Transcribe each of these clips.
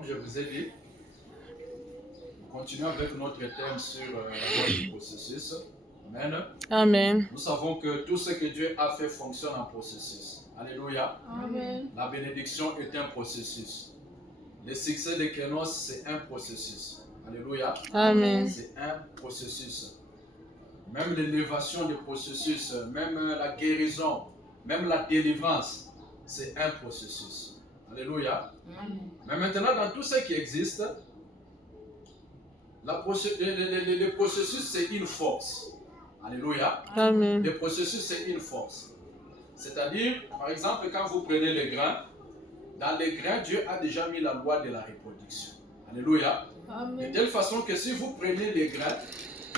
Comme je vous ai dit, nous continuons avec notre thème sur le processus. Amen. Amen. Nous savons que tout ce que Dieu a fait fonctionne en processus. Alléluia. Amen. La bénédiction est un processus. Le succès de Kénos, c'est un processus. Alléluia. Amen. C'est un processus. Même l'élévation des processus, même la guérison, même la délivrance, c'est un processus. Alléluia. Amen. Mais maintenant, dans tout ce qui existe, le processus, c'est une force. Alléluia. Amen. Le processus, c'est une force. C'est-à-dire, par exemple, quand vous prenez les grains, dans les grains, Dieu a déjà mis la loi de la reproduction. Alléluia. De Amen. telle façon que si vous prenez les grains,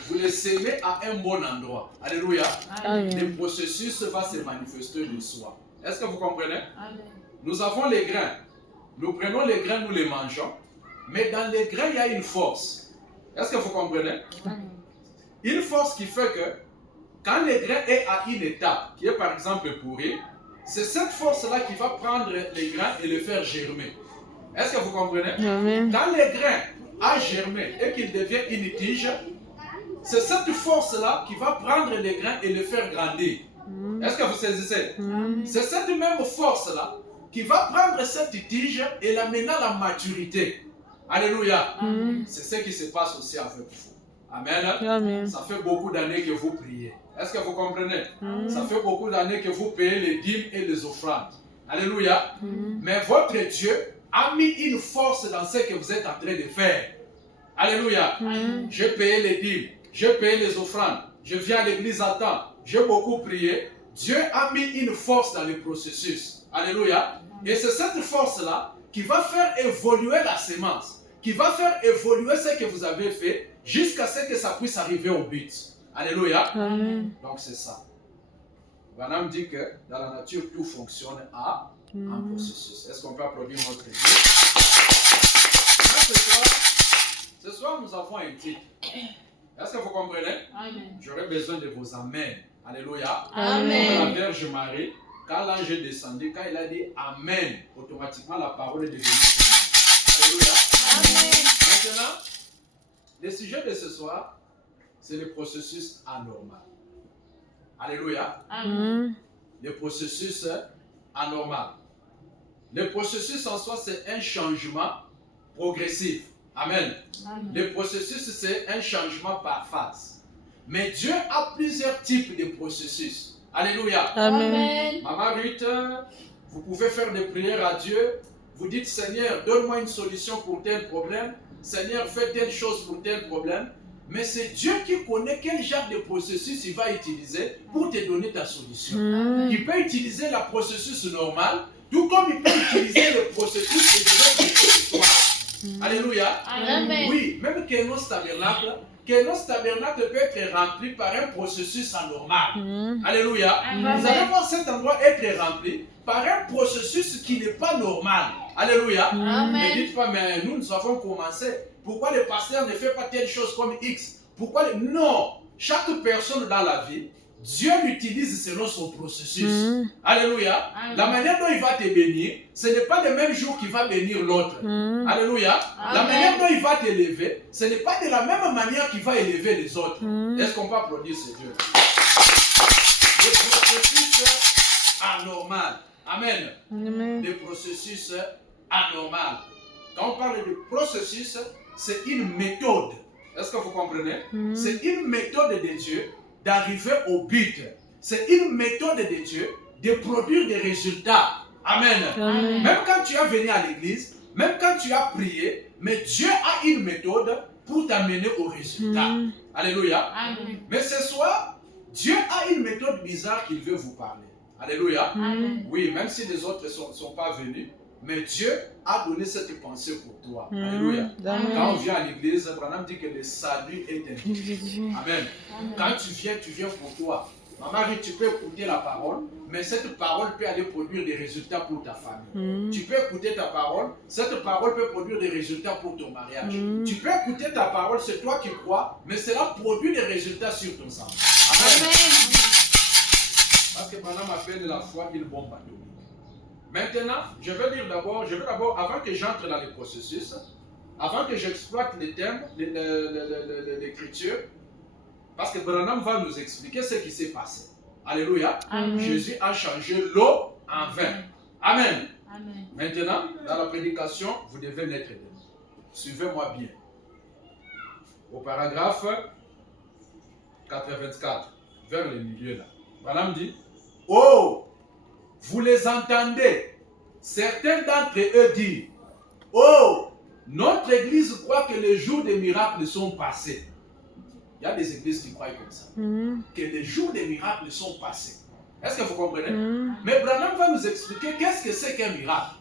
vous les semez à un bon endroit. Alléluia. Amen. Le processus va se manifester de soi. Est-ce que vous comprenez? Amen. Nous avons les grains. Nous prenons les grains, nous les mangeons. Mais dans les grains, il y a une force. Est-ce que vous comprenez? Amen. Une force qui fait que quand le grain est à une étape, qui est par exemple pourri, c'est cette force-là qui va prendre les grains et les faire germer. Est-ce que vous comprenez? Amen. Quand le grain a germé et qu'il devient une tige, c'est cette force-là qui va prendre les grains et les faire grandir. Est-ce que vous saisissez? C'est cette même force-là qui va prendre cette tige et l'amener à la maturité. Alléluia. C'est ce qui se passe aussi avec vous. Amen. Amen. Ça fait beaucoup d'années que vous priez. Est-ce que vous comprenez? Ça fait beaucoup d'années que vous payez les dîmes et les offrandes. Alléluia. Mais votre Dieu a mis une force dans ce que vous êtes en train de faire. Alléluia. J'ai payé les dîmes, j'ai payé les offrandes, je viens à l'église à temps, j'ai beaucoup prié. Dieu a mis une force dans le processus. Alléluia. Et c'est cette force-là qui va faire évoluer la sémence, qui va faire évoluer ce que vous avez fait jusqu'à ce que ça puisse arriver au but. Alléluia. Amen. Donc c'est ça. Branham dit que dans la nature, tout fonctionne en processus. Est-ce qu'on peut applaudir notre Dieu? Ce soir, nous avons un titre. Est-ce que vous comprenez? Amen. J'aurais besoin de vos amens. Alléluia. Amen. Comme la Vierge Marie, quand l'ange est descendu, quand il a dit Amen, automatiquement la parole est devenue semence. Alléluia. Amen. Maintenant, le sujet de ce soir, c'est le processus anormal. Alléluia. Amen. Le processus anormal. Le processus en soi, c'est un changement progressif. Amen. Amen. Le processus, c'est un changement par phase. Mais Dieu a plusieurs types de processus. Alléluia. Amen. Maman Ruth, vous pouvez faire des prières à Dieu. Vous dites, Seigneur, donne-moi une solution pour tel problème. Seigneur, fais telle chose pour tel problème. Mais c'est Dieu qui connaît quel genre de processus il va utiliser pour te donner ta solution. Il peut utiliser le processus normal, tout comme il peut utiliser le processus qui devait être histoire. Alléluia. Amen. Oui, même Kénos Tabernacle peut être rempli par un processus anormal. Alléluia. Amen. Vous allez voir cet endroit être rempli par un processus qui n'est pas normal. Alléluia. Amen. Ne dites pas, mais nous avons commencé. Pourquoi le pasteur ne fait pas telle chose comme X? Pourquoi Non. Chaque personne dans la vie, Dieu l'utilise selon son processus. Alléluia. Amen. La manière dont il va te bénir, ce n'est pas le même jour qu'il va bénir l'autre. Alléluia. La Amen. manière dont il va t'élever, ce n'est pas de la même manière qu'il va élever les autres. Est-ce qu'on peut applaudir ce Dieu? Le processus anormal. Amen. Amen. Le processus anormal. Quand on parle de processus, c'est une méthode. Est-ce que vous comprenez? C'est une méthode de Dieu d'arriver au but. C'est une méthode de Dieu de produire des résultats. Amen. Amen. Même quand tu es venu à l'église, même quand tu as prié, mais Dieu a une méthode pour t'amener au résultat. Alléluia. Amen. Mais ce soir, Dieu a une méthode bizarre qu'il veut vous parler. Alléluia. Amen. Oui, même si les autres ne sont pas venus, mais Dieu a donné cette pensée pour toi. Alléluia. Quand on vient à l'église, Branham dit que le salut est individuel. Amen. Quand tu viens pour toi. Maman dit, tu peux écouter la parole, mais cette parole peut aller produire des résultats pour ta famille. Tu peux écouter ta parole, cette parole peut produire des résultats pour ton mariage. Tu peux écouter ta parole, c'est toi qui crois, mais cela produit des résultats sur ton sang. Amen. Amen. Parce que Branham appelle la foi une bombe atomique. Maintenant, je vais d'abord, avant que j'entre dans les processus, avant que j'exploite les thèmes, l'écriture, parce que Branham va nous expliquer ce qui s'est passé. Alléluia. Amen. Jésus a changé l'eau en vin. Amen. Amen. Maintenant, dans la prédication, vous devez naître de nouveau. Suivez-moi bien. Au paragraphe 84, vers le milieu là. Branham dit, oh, vous les entendez. Certains d'entre eux disent, oh, notre église croit que les jours des miracles sont passés. Il y a des églises qui croient comme ça. Que les jours des miracles sont passés. Est-ce que vous comprenez? Mais Branham va nous expliquer qu'est-ce que c'est qu'un miracle.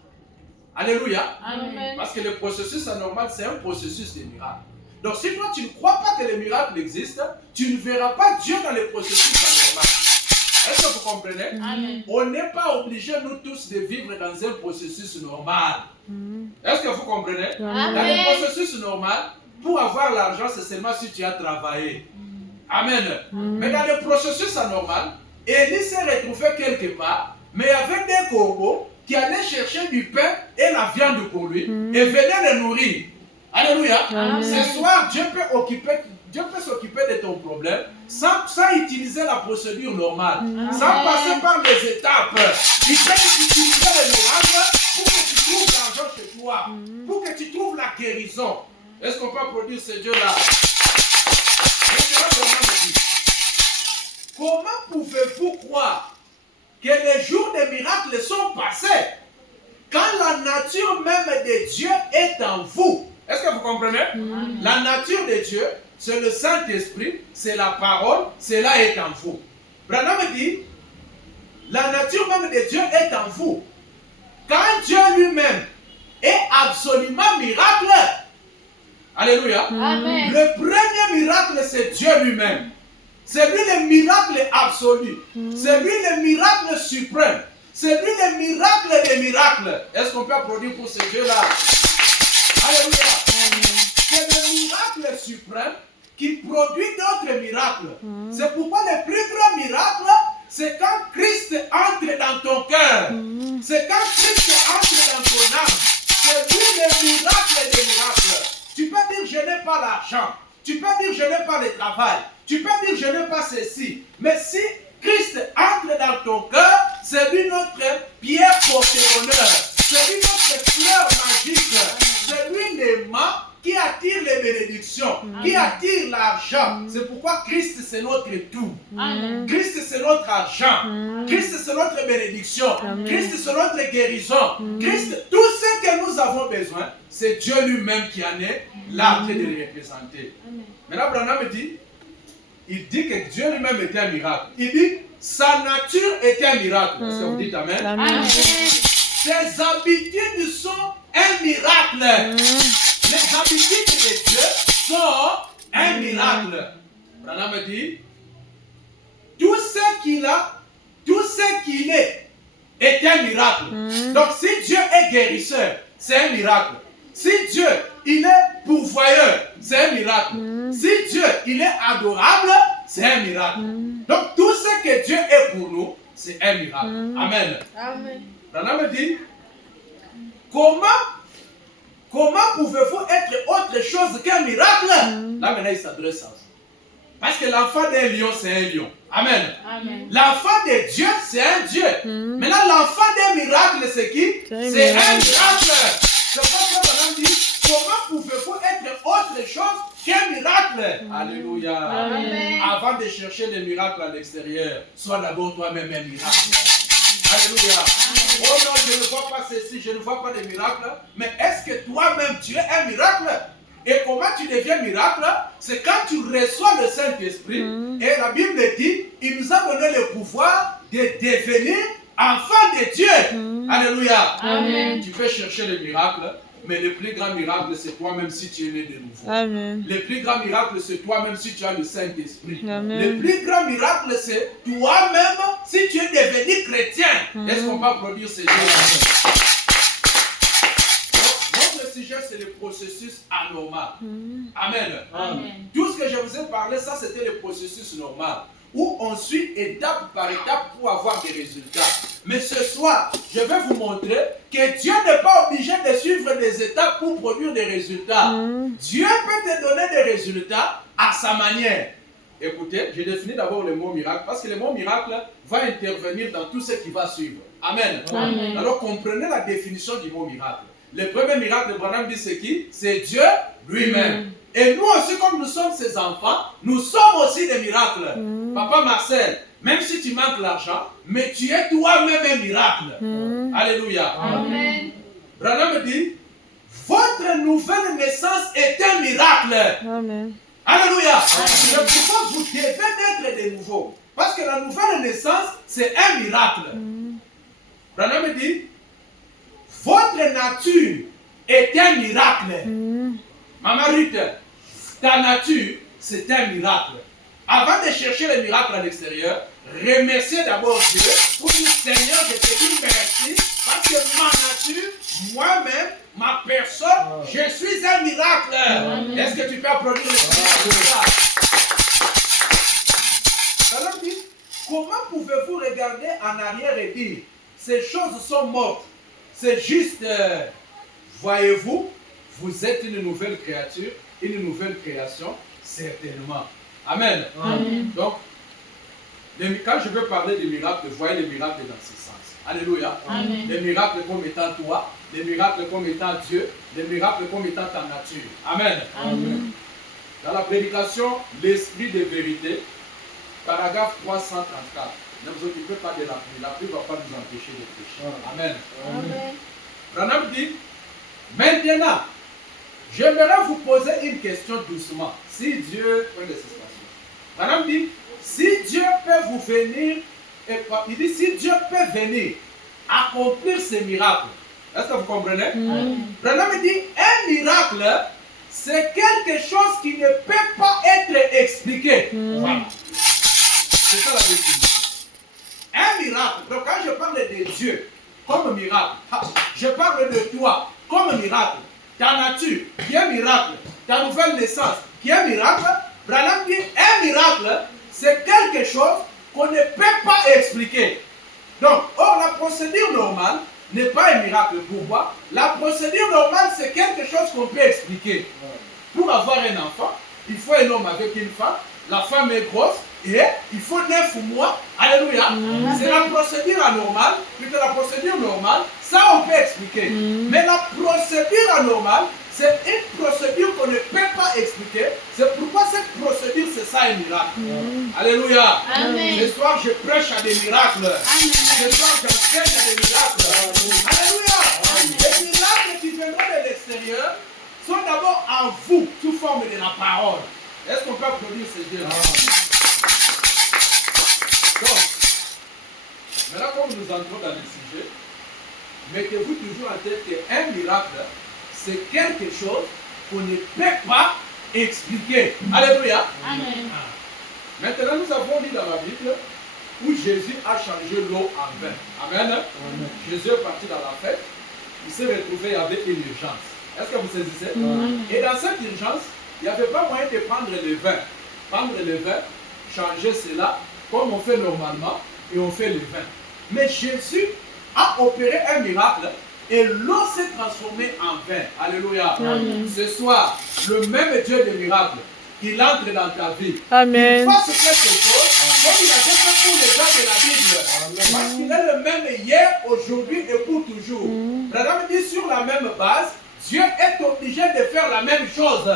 Alléluia. Amen. Parce que le processus anormal, c'est un processus de miracle. Donc si toi tu ne crois pas que les miracles existent, tu ne verras pas Dieu dans le processus anormal. Est-ce que vous comprenez? Amen. On n'est pas obligés, nous tous, de vivre dans un processus normal. Est-ce que vous comprenez? Amen. Dans le processus normal, pour avoir l'argent, c'est seulement si tu as travaillé. Amen. Mais dans le processus anormal, Élie s'est retrouvé quelque part, mais avec des corbeaux qui allaient chercher du pain et la viande pour lui et venaient le nourrir. Alléluia. Amen. Ce soir, Dieu peut s'occuper de ton problème sans utiliser la procédure normale, sans passer par les étapes. Il peut utiliser les miracles pour que tu trouves l'argent chez toi, pour que tu trouves la guérison. Est-ce qu'on peut applaudir ce Dieu-là? Comment pouvez-vous croire que les jours des miracles sont passés quand la nature même de Dieu est en vous? Est-ce que vous comprenez? La nature de Dieu, c'est le Saint-Esprit, c'est la parole, cela est en vous. Branham dit, la nature même de Dieu est en vous. Quand Dieu lui-même est absolument miracle, alléluia, Amen. le premier miracle, c'est Dieu lui-même. C'est lui le miracle absolu. C'est lui le miracle suprême. C'est lui le miracle des miracles. Est-ce qu'on peut applaudir pour ce Dieu-là? Alléluia. C'est le miracle suprême qui produit d'autres miracles. C'est pourquoi le plus grand miracle, c'est quand Christ entre dans ton cœur. C'est quand Christ entre dans ton âme. C'est lui le miracle des miracles. Tu peux dire je n'ai pas l'argent. Tu peux dire je n'ai pas le travail. Tu peux dire je n'ai pas ceci. Mais si Christ entre dans ton cœur, c'est lui notre pierre porte-bonheur. C'est lui notre fleur magique. C'est lui l'aimant qui attire les bénédictions, qui attire l'argent. C'est pourquoi Christ c'est notre tout. Amen. Christ c'est notre argent. Christ c'est notre bénédiction. Christ c'est notre guérison. Christ, tout ce que nous avons besoin, c'est Dieu lui-même qui en est là en train de le représenter. Maintenant, Branham dit, il dit que Dieu lui-même était un miracle. Il dit, sa nature était un miracle. Est-ce que vous dites Amen? Amen. Ses habitudes sont un miracle. Les habitudes de Dieu sont un miracle. Branham dit, tout ce qu'il a, tout ce qu'il est un miracle. Donc si Dieu est guérisseur, c'est un miracle. Si Dieu, il est pourvoyeur, c'est un miracle. Si Dieu, il est adorable, c'est un miracle. Donc tout ce que Dieu est pour nous, c'est un miracle. Amen. Amen. Branham dit, comment pouvez-vous être autre chose qu'un miracle? Là maintenant il s'adresse à vous. Parce que l'enfant d'un lion, c'est un lion. Amen. Amen. L'enfant de Dieu, c'est un Dieu. Maintenant l'enfant d'un miracle, c'est qui? C'est un miracle. C'est pourquoi Branham dit, comment pouvez-vous être autre chose qu'un miracle? Alléluia. Amen. Avant de chercher les miracles à l'extérieur, sois d'abord toi-même un miracle. Alléluia. Oh non, je ne vois pas ceci, je ne vois pas de miracle. Mais est-ce que toi-même tu es un miracle? Et comment tu deviens miracle? C'est quand tu reçois le Saint-Esprit. Et la Bible dit, il nous a donné le pouvoir de devenir enfants de Dieu. Alléluia. Amen. Tu peux chercher le miracle, mais le plus grand miracle, c'est toi-même si tu es né de nouveau. Amen. Le plus grand miracle, c'est toi-même si tu as le Saint-Esprit. Amen. Le plus grand miracle, c'est toi-même si tu es devenu chrétien. Est-ce qu'on va produire ces choses? Notre sujet, c'est le processus anormal. Amen. Amen. Tout ce que je vous ai parlé, ça, c'était le processus normal. où on suit étape par étape pour avoir des résultats. Mais ce soir, je vais vous montrer que Dieu n'est pas obligé de suivre des étapes pour produire des résultats. Dieu peut te donner des résultats à sa manière. Écoutez, je définis d'abord le mot miracle parce que le mot miracle va intervenir dans tout ce qui va suivre. Amen. Amen. Alors comprenez la définition du mot miracle. Le premier miracle de Branham dit c'est qui? C'est Dieu lui-même. Et nous aussi, comme nous sommes ses enfants, nous sommes aussi des miracles. Papa Marcel, même si tu manques l'argent, mais tu es toi-même un miracle. Alléluia. Amen. Branham dit, votre nouvelle naissance est un miracle. Amen. Alléluia. C'est pourquoi vous devez naître de nouveau. Parce que la nouvelle naissance, c'est un miracle. Branham dit, votre nature est un miracle. Maman Ruth, ta nature, c'est un miracle. Avant de chercher le miracle à l'extérieur, remerciez d'abord Dieu pour dire Seigneur, je te dis merci parce que ma nature, moi-même, ma personne, je suis un miracle. Est-ce que tu peux applaudir le Seigneur? Alors dit, comment pouvez-vous regarder en arrière et dire ces choses sont mortes? C'est juste, voyez-vous, vous êtes une nouvelle créature, une nouvelle création, certainement. Amen. Amen. Donc, quand je veux parler des miracles, voyez les miracles dans ce sens. Alléluia. Amen. Les miracles comme étant toi, les miracles comme étant Dieu, les miracles comme étant ta nature. Amen. Amen. Dans la prédication, l'esprit de vérité, paragraphe 334. Ne vous occupez pas de la pluie. La pluie ne va pas nous empêcher de pécher. Amen. Amen. Branham dit, maintenant, j'aimerais vous poser une question doucement. Si Dieu, prenez cette citation. Branham dit, si Dieu peut vous venir, il dit, si Dieu peut venir accomplir ces miracles, est-ce que vous comprenez? Branham dit, un miracle, c'est quelque chose qui ne peut pas être expliqué. Voilà. C'est ça la définition. Un miracle. Donc quand je parle de Dieu comme miracle, je parle de toi comme miracle. Ta nature qui est miracle. Ta nouvelle naissance qui est miracle. Branham dit un miracle, c'est quelque chose qu'on ne peut pas expliquer. Donc, or la procédure normale n'est pas un miracle. Pourquoi? La procédure normale, c'est quelque chose qu'on peut expliquer. Pour avoir un enfant, il faut un homme avec une femme. La femme est grosse et il faut 9 mois. Alléluia. C'est la procédure anormale. Plutôt la procédure normale, ça on peut expliquer. Mais la procédure anormale, c'est une procédure qu'on ne peut pas expliquer. C'est pourquoi cette procédure, c'est ça un miracle. Alléluia. Amen. Ce soir, je prêche à des miracles. Amen. Ce soir, j'enseigne à des miracles. Alléluia. Les miracles qui viendront de l'extérieur sont d'abord en vous, sous forme de la parole. Est-ce qu'on peut applaudir ces dieux-là? Donc, maintenant, comme nous entrons dans le sujet, mettez-vous toujours en tête qu'un miracle, c'est quelque chose qu'on ne peut pas expliquer. Alléluia. Amen. Maintenant, nous avons lu dans la Bible où Jésus a changé l'eau en vin. Amen. Jésus est parti dans la fête. Il s'est retrouvé avec une urgence. Est-ce que vous saisissez? Et dans cette urgence, il n'y avait pas moyen de prendre le vin. Prendre le vin, changer cela, comme on fait normalement, et on fait le vin. Mais Jésus a opéré un miracle et l'eau s'est transformée en vin. Alléluia. Ce soir, le même Dieu des miracles, qu'il entre dans ta vie, Amen. qu'il fasse quelque chose comme il a fait pour les gens de la Bible. Parce qu'il est le même hier, aujourd'hui et pour toujours. Branham dit sur la même base, Dieu est obligé de faire la même chose.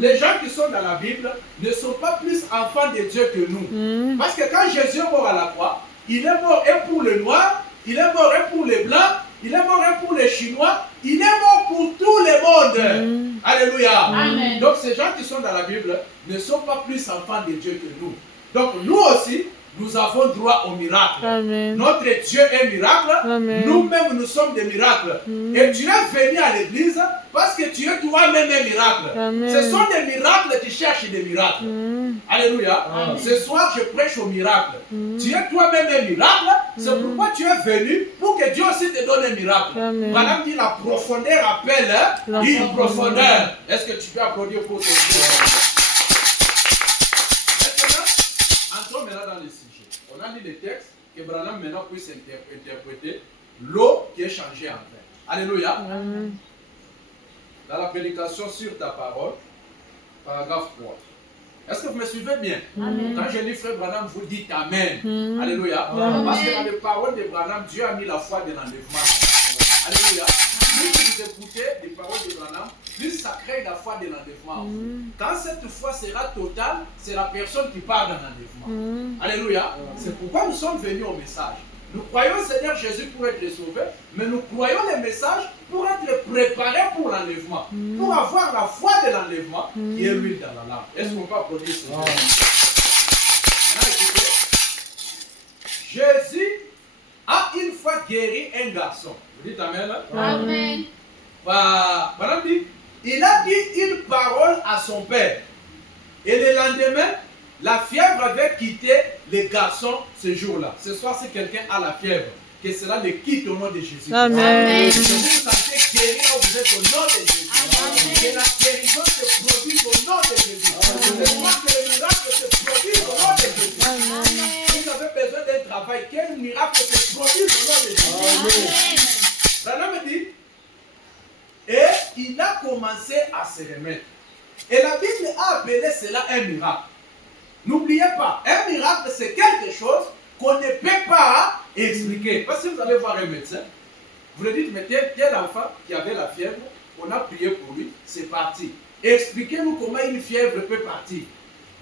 Les gens qui sont dans la Bible ne sont pas plus enfants de Dieu que nous. Parce que quand Jésus est mort à la croix, il est mort et pour les Noirs, il est mort et pour les Blancs, il est mort et pour les Chinois, il est mort pour tout le monde. Alléluia. Amen. Donc ces gens qui sont dans la Bible ne sont pas plus enfants de Dieu que nous. Donc nous aussi, nous avons droit au miracle. Amen. Notre Dieu est miracle. Amen. Nous-mêmes, nous sommes des miracles. Et tu es venu à l'église parce que tu es toi-même un miracle. Amen. Ce sont des miracles qui cherchent des miracles. Alléluia. Ce soir, je prêche au miracle. Tu es toi-même un miracle. C'est pourquoi tu es venu pour que Dieu aussi te donne un miracle. Amen. Madame dit la profondeur appelle une profondeur. Est-ce que tu peux applaudir pour ton Dieu? Maintenant, entrons maintenant dans le sujet. On a dit les textes que Branham maintenant puisse interpréter l'eau qui est changée en vin. Alléluia. Amen. Dans la prédication sur ta parole, paragraphe 3. Est-ce que vous me suivez bien? Amen. Quand je lis Frère Branham, vous dites Amen. Mm. Alléluia. Amen. Parce que dans les paroles de Branham, Dieu a mis la foi de l'enlèvement. Alléluia. Plus vous écoutez les paroles de Branham, plus ça crée la foi de l'enlèvement. Quand cette foi sera totale, c'est la personne qui part dans l'enlèvement. Alléluia. C'est pourquoi nous sommes venus au message. Nous croyons au Seigneur Jésus pour être sauvé, mais nous croyons les messages pour être préparés pour l'enlèvement, pour avoir la foi de l'enlèvement qui est l'huile dans la lampe. Est-ce qu'on peut applaudir ce Jésus? Maintenant, écoutez. Jésus a une fois guéri un garçon. Vous dites Amen? Amen. Madame dit, il a dit une parole à son père. Et le lendemain, la fièvre avait quitté les garçons ce jour-là. Ce soir, si quelqu'un a la fièvre, que cela le quitte au nom de Jésus. Amen. Que vous vous sentez guéri là où vous êtes au nom de Jésus. Que la guérison se produise au nom de Jésus. Je crois que le miracle se produise au nom de Jésus. Si vous avez besoin d'un travail, quel miracle se produise au nom de Jésus. Branham me dit, et il a commencé à se remettre. Et la Bible a appelé cela un miracle. N'oubliez pas, un miracle c'est quelque chose qu'on ne peut pas expliquer. Parce que vous allez voir un médecin, vous lui dites, mais tel enfant qui avait la fièvre, on a prié pour lui, c'est parti. Expliquez-nous comment une fièvre peut partir.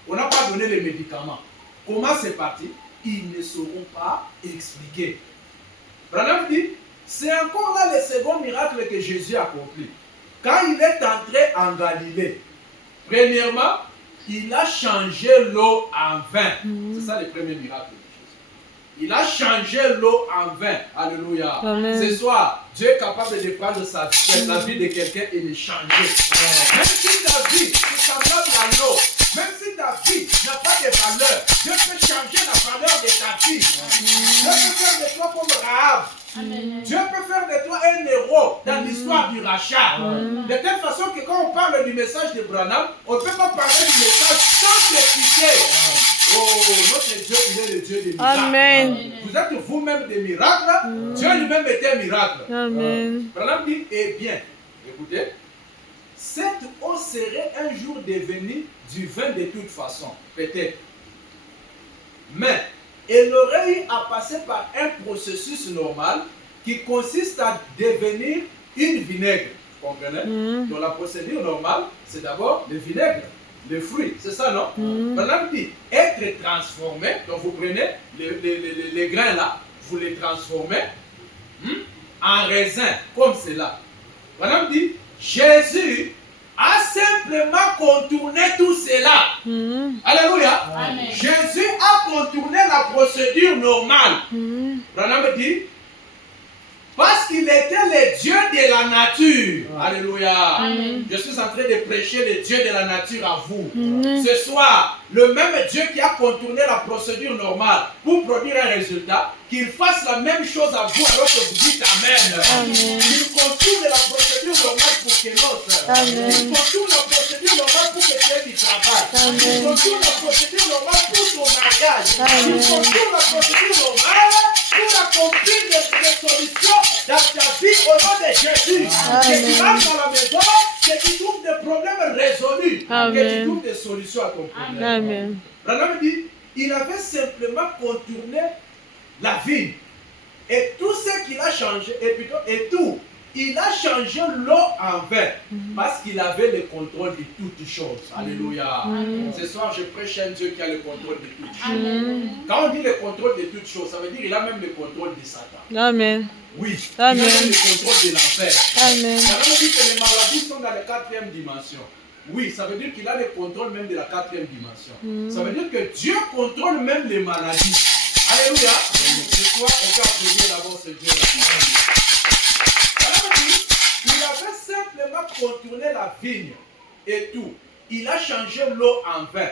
On n'a pas donné les médicaments. Comment c'est parti? Ils ne sauront pas expliquer. Branham dit, c'est encore là le second miracle que Jésus a accompli. Quand il est entré en Galilée, premièrement, il a changé l'eau en vin. C'est ça le premier miracle de Jésus. Il a changé l'eau en vin. Alléluia. Amen. Ce soir, Dieu est capable de prendre la vie de quelqu'un et de changer. Même si ta vie est semblable à l'eau, même si ta vie n'a pas de valeur, Dieu peut changer la valeur de ta vie. Dieu peut faire de toi comme Rahab. Dieu peut faire de toi un héros dans l'histoire du rachat. De telle façon que quand on parle du message de Branham, on ne peut pas parler du message sans préciser. Oh, notre Dieu, il est le Dieu des miracles. Amen. Vous êtes vous-même des miracles. Dieu lui-même est un miracle. Amen. Branham dit, eh bien, écoutez, cette eau serait un jour devenue du vin de toute façon, peut-être. Mais elle aurait eu à passer par un processus normal qui consiste à devenir une vinaigre. Vous comprenez? Donc la procédure normale, c'est d'abord le vinaigre, le fruit. C'est ça, non? Branham dit, être transformé, donc vous prenez les grains là, vous les transformez en raisin, comme cela. Branham dit, Jésus a simplement contourné tout cela. Alléluia. Amen. Jésus a contourné la procédure normale. Branham dit, parce qu'il était le Dieu de la nature. Alléluia. Amen. Je suis en train de prêcher le Dieu de la nature à vous. Ce soir, le même Dieu qui a contourné la procédure normale pour produire un résultat, qu'il fasse la même chose à vous alors que vous dites Amen. Qu'il contourne la procédure normale pour que l'autre. Il contourne la procédure normale pour que tu aies du travail. Il contourne la procédure normale pour ton mariage. Il contourne la procédure normale pour accomplir des solutions dans ta vie au nom de Jésus. Que tu rentres dans la maison, que tu trouves des problèmes résolus, que tu trouves des solutions à ton problème. Amen. Branham dit, il avait simplement contourné la vigne. Et tout ce qu'il a changé, il a changé l'eau en vin parce qu'il avait le contrôle de toutes choses. Alléluia. Ce soir, je prêche un Dieu qui a le contrôle de toutes choses. Quand on dit le contrôle de toutes choses, ça veut dire qu'il a même le contrôle de Satan. Amen. Oui, Amen. il a même le contrôle de l'enfer. Amen. Branham dit que les maladies sont dans la 4e dimension. Oui, ça veut dire qu'il a le contrôle même de la 4e dimension. Ça veut dire que Dieu contrôle même les maladies. Alléluia. Ce soir, on peut applaudir d'abord ce Dieu-là. Il avait simplement contourné la vigne et tout. Il a changé l'eau en vin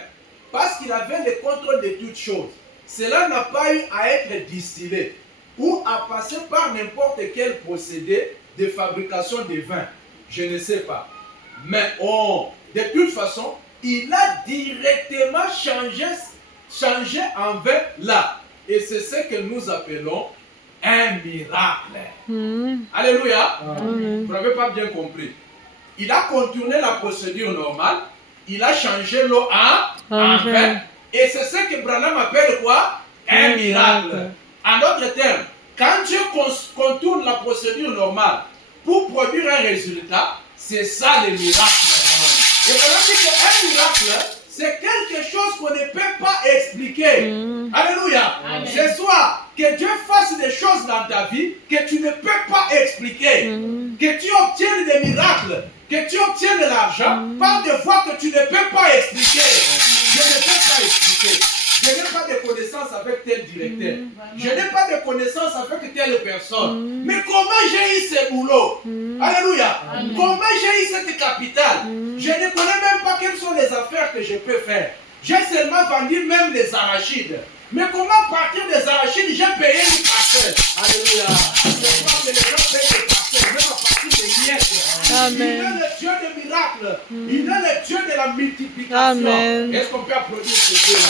parce qu'il avait le contrôle de toutes choses. Cela n'a pas eu à être distillé ou à passer par n'importe quel procédé de fabrication de vin. Je ne sais pas. Mais de toute façon, il a directement changé changé en vin là. Et c'est ce que nous appelons un miracle. Alléluia. Vous n'avez pas bien compris. Il a contourné la procédure normale. Il a changé l'eau en vin. Et c'est ce que Branham appelle quoi? Un miracle. En d'autres termes, quand Dieu contourne la procédure normale pour produire un résultat, c'est ça le miracle. Et Branham dit qu'un miracle, c'est quelque chose qu'on ne peut pas expliquer. Alléluia. C'est soit que Dieu fasse des choses dans ta vie que tu ne peux pas expliquer. Que tu obtiennes des miracles, que tu obtiennes de l'argent par des voies que tu ne peux pas expliquer. Je ne peux pas expliquer. Je n'ai pas de connaissances avec tel directeur. Je n'ai pas de connaissances avec telle personne. Mais comment j'ai eu ce boulot? Alléluia. Comment j'ai eu cette capitale? Je ne connais même pas quelles sont les affaires que je peux faire. J'ai seulement vendu même les arachides. Mais comment à partir des arachides, j'ai payé une parcelle? Alléluia. Je crois que les gens payent des parcelles, même à partir des miettes. Amen. Il est le Dieu des miracles. Il est le Dieu de la multiplication. Amen. Est-ce qu'on peut applaudir ce Dieu-là?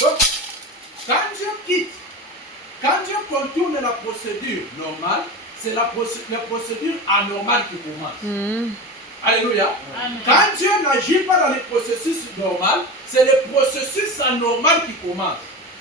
Donc, quand Dieu quitte, quand Dieu contourne la procédure normale, c'est la procédure anormale qui commence. Alléluia. Quand Dieu n'agit pas dans les processus normaux, c'est le processus anormal qui commence.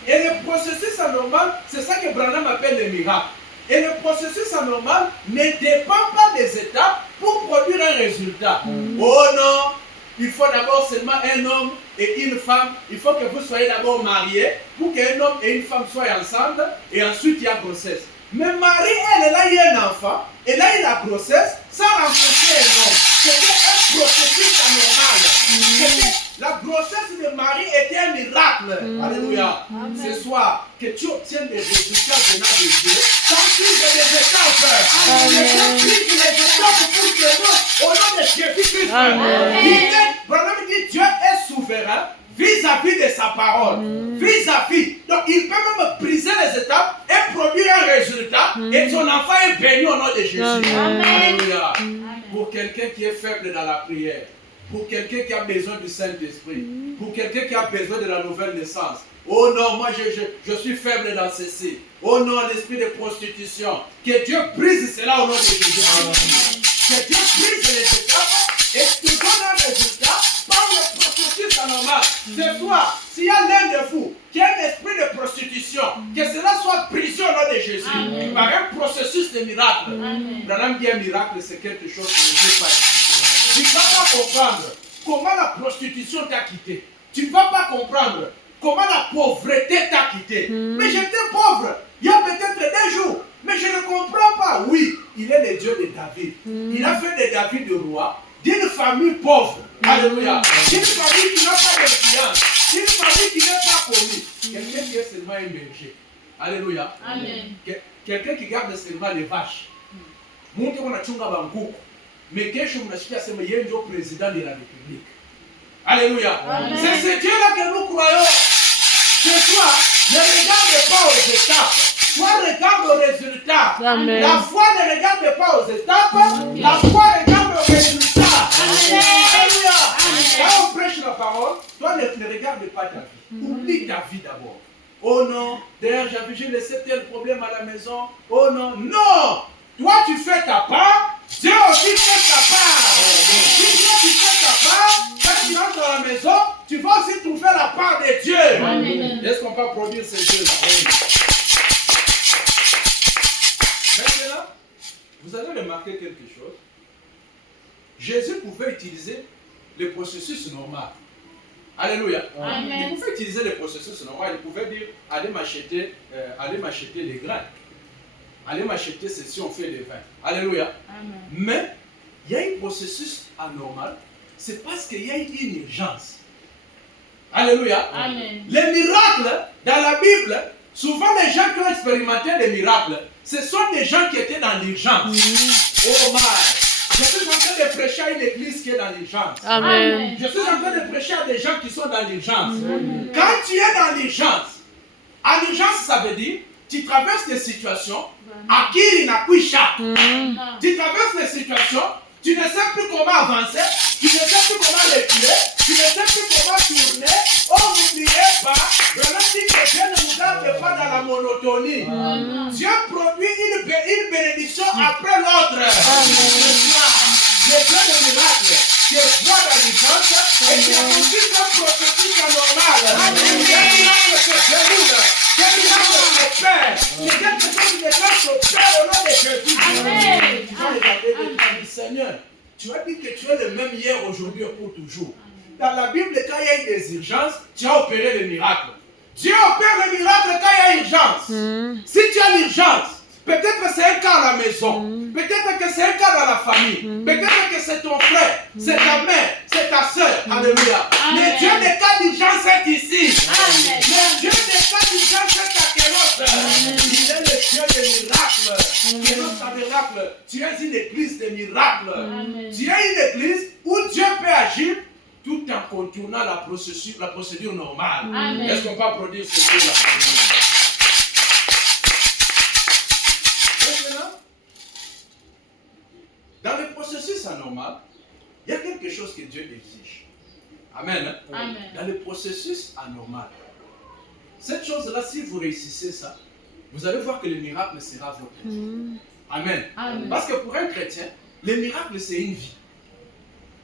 Et le processus anormal, c'est ça que Branham appelle le miracle. Et le processus anormal ne dépend pas des étapes pour produire un résultat. Oh non, il faut d'abord seulement un homme et une femme. Il faut que vous soyez d'abord mariés pour qu'un homme et une femme soient ensemble et ensuite il y a grossesse. Mais Marie, elle a eu un enfant, elle a eu la grossesse sans rencontrer un homme. C'était un processus anormal. La grossesse de Marie était un miracle. Alléluia. Ce soir, que tu obtiennes des résultats venant de Dieu, sans prise des étapes. Je prie les étapes pour que nous, au nom de Jésus-Christ. Branham dit Dieu est souverain vis-à-vis de sa parole. Vis-à-vis. Donc il peut même briser les étapes et produire un résultat. Et son enfant est béni au nom de Jésus. Alléluia. Pour quelqu'un qui est faible dans la prière, pour quelqu'un qui a besoin du Saint-Esprit, pour quelqu'un qui a besoin de la nouvelle naissance. Oh non, moi je suis faible dans ceci. Oh non, l'esprit de prostitution. Que Dieu brise cela au nom de Jésus. Que Dieu brise les étapes et qu'il donne un résultat par le processus anormal. Ce soir, s'il y a l'un de vous qui a un esprit de prostitution, que cela soit brisé au nom de Jésus. Par un processus de miracle. Branham dit un miracle, c'est quelque chose que je ne peux pas expliquer. Tu ne vas pas comprendre comment la prostitution t'a quitté. Tu ne vas pas comprendre comment la pauvreté t'a quitté. Mais j'étais pauvre il y a peut-être 2 jours. Mais je ne comprends pas. Oui, il est le Dieu de David. Il a fait de David le roi d'une famille pauvre. Alléluia. D'une famille qui n'a pas d'influence. D'une famille qui n'est pas connue. Quelqu'un qui est seulement un berger. Alléluia. Quelqu'un qui garde seulement les vaches. Mungu wanachunga banguku. Mais kesho mnashikia sema yeye ndio président de la République. Alléluia. C'est ce Dieu-là que nous croyons. Ce soir, ne regarde pas aux étapes. Toi, regarde au résultat. Amen. La foi ne regarde pas aux étapes. La foi regarde au résultat. Alléluia. Quand on prêche la parole, toi ne regarde pas ta vie. Oublie ta vie d'abord. Oh non, d'ailleurs j'ai laissé tel problème à la maison. Oh non, non. Toi tu fais ta part, Dieu aussi fait ta part. Si toi tu fais ta part, quand tu rentres dans la maison, tu vas aussi trouver la part de Dieu. Est-ce qu'on peut produire ces choses? Maintenant, vous allez remarquer quelque chose. Jésus pouvait utiliser le processus normal. Alléluia. Il pouvait utiliser le processus normal. Il pouvait dire, allez m'acheter les grains. Allez m'acheter ceci, on fait des vins. Alléluia. Mais, il y a un processus anormal. C'est parce qu'il y a une urgence. Alléluia. Les miracles, dans la Bible, souvent les gens qui ont expérimenté des miracles, ce sont des gens qui étaient dans l'urgence. Oh my! Je suis en train de prêcher à une église qui est dans l'urgence. Je suis en train de prêcher à des gens qui sont dans l'urgence. Quand tu es dans l'urgence, en urgence, ça veut dire, tu traverses des situations, akiri na kwisha. Tu traverses des situations, tu ne sais plus comment avancer, tu ne sais plus comment reculer, Tu ne sais plus comment tourner. Oh, n'oubliez pas, vraiment dit que Dieu ne nous garde pas dans la monotonie. Dieu produit une bénédiction après l'autre. Le Dieu de miracle, qui est foi dans l'urgence et qui accomplit un processus anormal. Quel miracle se déroule, quel miracle s'opère, c'est quelque chose qui s'opère au nom de Jésus. Tu vas regarder le temps du Seigneur. Tu as dit que tu es le même hier, aujourd'hui et pour toujours. Dans la Bible, quand il y a eu des urgences, tu as opéré le miracle. Dieu opère le miracle quand il y a urgence. Si tu as l'urgence, peut-être que c'est un cas à la maison, peut-être que c'est un cas dans la famille, peut-être que c'est ton frère, c'est ta mère, c'est ta soeur. Alléluia. Mais Dieu des cas d'urgence est ici. Mais Dieu des cas d'urgence est à Kéros. Il est le Dieu des miracles. Kéros tabernacle. Tu es une église de miracles. Tu es une église où Dieu peut agir tout en contournant la procédure normale. Est-ce qu'on peut applaudir ce Dieu-là? Dans le processus anormal, il y a quelque chose que Dieu exige. Amen. Amen. Dans le processus anormal, cette chose-là, si vous réussissez ça, vous allez voir que le miracle sera votre vie. Amen. Amen. Parce que pour un chrétien, le miracle, c'est une vie.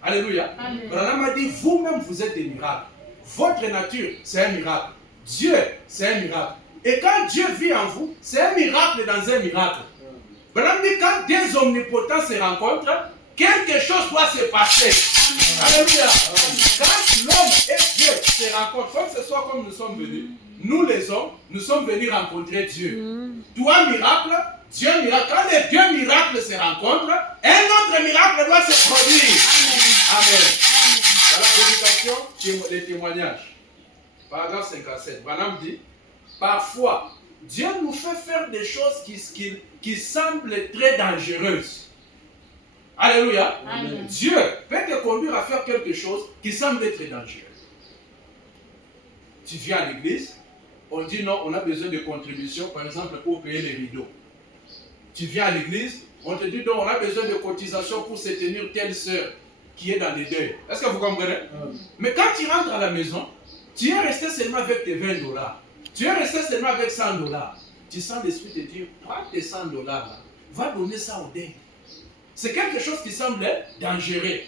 Alléluia. Branham a dit, vous-même, vous êtes des miracles. Votre nature, c'est un miracle. Dieu, c'est un miracle. Et quand Dieu vit en vous, c'est un miracle dans un miracle. Branham dit, quand deux omnipotents se rencontrent, quelque chose doit se passer. Alléluia. Quand l'homme et Dieu se rencontrent, comme ce soit comme nous sommes venus, nous les hommes, nous sommes venus rencontrer Dieu. Toi, miracle, Dieu miracle. Quand les deux miracles se rencontrent, un autre miracle doit se produire. Amen. Dans la prédication, les témoignages. Paragraphe 57. Branham dit, parfois, Dieu nous fait faire des choses qui semblent très dangereuses. Alléluia. Amen. Dieu peut te conduire à faire quelque chose qui semble être dangereux. Tu viens à l'église, on dit non, on a besoin de contributions, par exemple, pour payer les rideaux. Tu viens à l'église, on te dit non, on a besoin de cotisations pour soutenir telle sœur qui est dans les deuils. Est-ce que vous comprenez? Mais quand tu rentres à la maison, tu es resté seulement avec tes $20. Tu es resté seulement avec $100. Tu sens l'esprit te dire, prends tes $100 là, va donner ça au deuil. C'est quelque chose qui semble dangereux.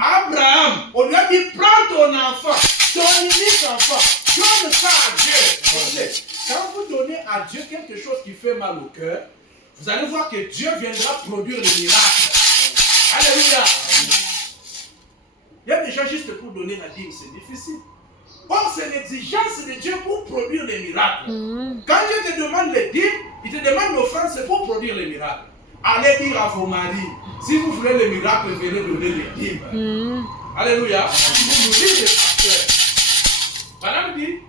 Abraham, on lui a dit, prends ton enfant, ton unique enfant, donne ça à Dieu. Quand vous donnez à Dieu quelque chose qui fait mal au cœur, vous allez voir que Dieu viendra produire le miracle. Alléluia. Il y a des gens juste pour donner la dîme, c'est difficile. Or, c'est l'exigence de Dieu pour produire les miracles. Quand Dieu te demande les dîmes, il te demande l'offrande, c'est pour produire les miracles. Allez dire à vos maris, si vous voulez les miracles, venez donner les dîmes. Alléluia. Vous nourrissez les pasteurs. Madame dit,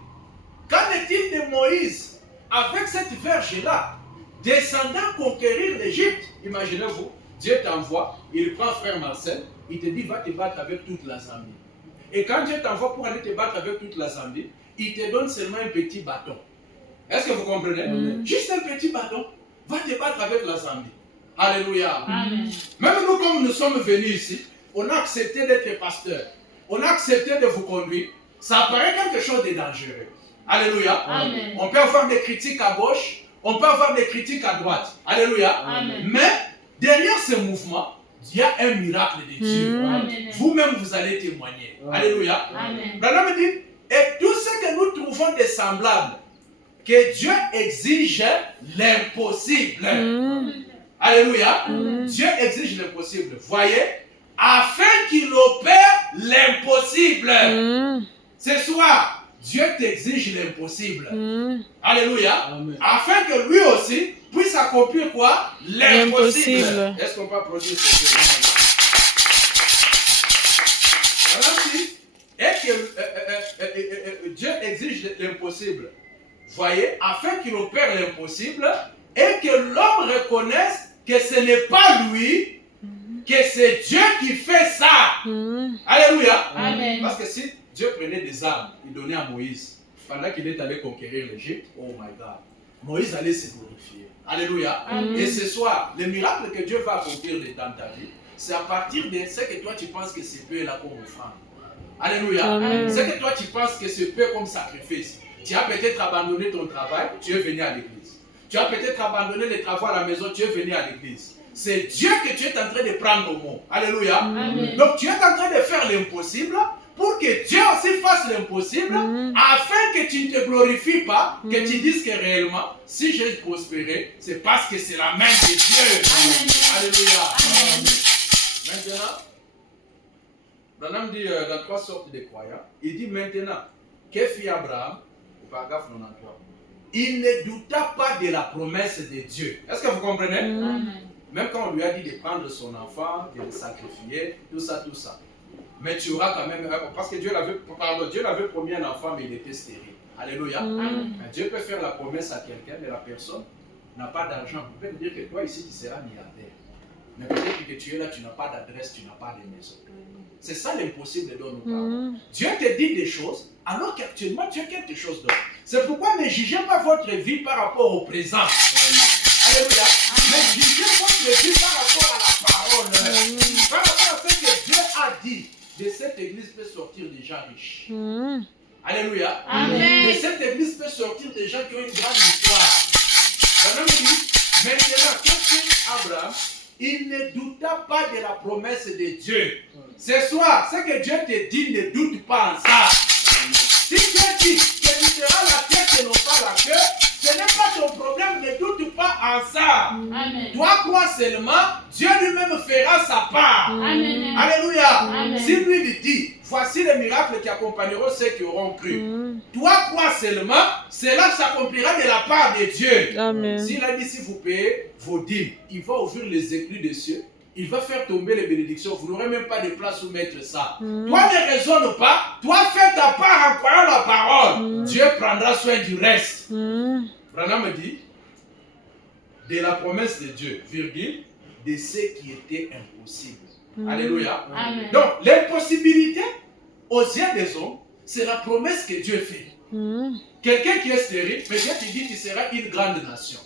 qu'en est-il de Moïse avec cette verge-là, descendant conquérir l'Égypte? Imaginez-vous, Dieu t'envoie, il prend frère Marcel, il te dit, va te battre avec toute la Zambie. Et quand Dieu t'envoie pour aller te battre avec toute la Zambie, il te donne seulement un petit bâton. Est-ce que vous comprenez? Juste un petit bâton, va te battre avec la Zambie. Alléluia. Amen. Même nous, comme nous sommes venus ici, on a accepté d'être pasteur. On a accepté de vous conduire. Ça paraît quelque chose de dangereux. Alléluia. Amen. On peut avoir des critiques à gauche, on peut avoir des critiques à droite. Alléluia. Amen. Mais derrière ce mouvement, il y a un miracle de Dieu. Vous-même, vous allez témoigner. Amen. Alléluia. Amen. Branham dit, et tout ce que nous trouvons de semblable, que Dieu exige l'impossible. Alléluia. Dieu exige l'impossible. Voyez, afin qu'il opère l'impossible. Ce soir, Dieu t'exige l'impossible. Alléluia. Amen. Afin que lui aussi puisse accomplir quoi? L'impossible. Est-ce qu'on peut applaudir ce Dieu? Alors dit, et que Dieu exige l'impossible. Voyez, afin qu'il opère l'impossible et que l'homme reconnaisse que ce n'est pas lui, que c'est Dieu qui fait ça. Alléluia. Amen. Parce que si Dieu prenait des armes, il donnait à Moïse, pendant qu'il est allé conquérir l'Égypte, oh my God, Moïse allait se glorifier. Alléluia. Amen. Et ce soir, le miracle que Dieu va accomplir dans ta vie, c'est à partir de ce que toi tu penses que c'est peu là comme offrande. Alléluia. Amen. C'est que toi, tu penses que c'est peu comme sacrifice. Tu as peut-être abandonné ton travail, tu es venu à l'église. Tu as peut-être abandonné les travaux à la maison, tu es venu à l'église. C'est Dieu que tu es en train de prendre au mot. Alléluia. Amen. Donc tu es en train de faire l'impossible pour que Dieu aussi fasse l'impossible afin que tu ne te glorifies pas, que tu dises que réellement, si j'ai prospéré, c'est parce que c'est la main de Dieu. Alléluia. Maintenant, Branham dit dans 3 sortes de croyants, il dit maintenant, que fit Abraham, au paragraphe 93, il ne douta pas de la promesse de Dieu. Est-ce que vous comprenez? Même quand on lui a dit de prendre son enfant, de le sacrifier, tout ça. Mais tu auras quand même, parce que Dieu l'avait promis un enfant, mais il était stérile. Alléluia. Mais Dieu peut faire la promesse à quelqu'un, mais la personne n'a pas d'argent. Vous pouvez me dire que toi ici, tu seras milliardaire. Mais peut-être que tu es là, tu n'as pas d'adresse, tu n'as pas de maison. C'est ça l'impossible dont nous parlons. Dieu te dit des choses, alors qu'actuellement tu as quelque chose d'autre. C'est pourquoi ne jugez pas votre vie par rapport au présent. Alléluia. Mais jugez votre vie par rapport à la parole. Par rapport à ce que Dieu a dit. De cette église peut sortir des gens riches. Alléluia. Amen. De cette église peut sortir des gens qui ont une grande histoire. La même dit, maintenant, qu'est-ce que Abraham, il ne douta pas de la promesse de Dieu. Ce soir, ce que Dieu te dit, ne doute pas en ça. Si Dieu dit que tu seras la tête et non pas la queue, ce n'est pas ton problème, ne doute pas en ça. Amen. Toi, crois seulement, Dieu lui-même fera sa part. Amen. Alléluia. Amen. Si lui lui dit, voici les miracles qui accompagneront ceux qui auront cru. Toi, crois seulement, cela s'accomplira de la part de Dieu. Amen. S'il a dit, si vous payez vos dîmes, il va ouvrir les éclus des cieux. Il va faire tomber les bénédictions. Vous n'aurez même pas de place où mettre ça. Toi, ne raisonne pas. Toi, fais ta part en croyant la parole. Dieu prendra soin du reste. Branham me dit, de la promesse de Dieu, virgule, de ce qui était impossible. Alléluia. Amen. Donc, l'impossibilité aux yeux des hommes, c'est la promesse que Dieu fait. Quelqu'un qui est stérile, peut-être il dit tu seras une grande nation.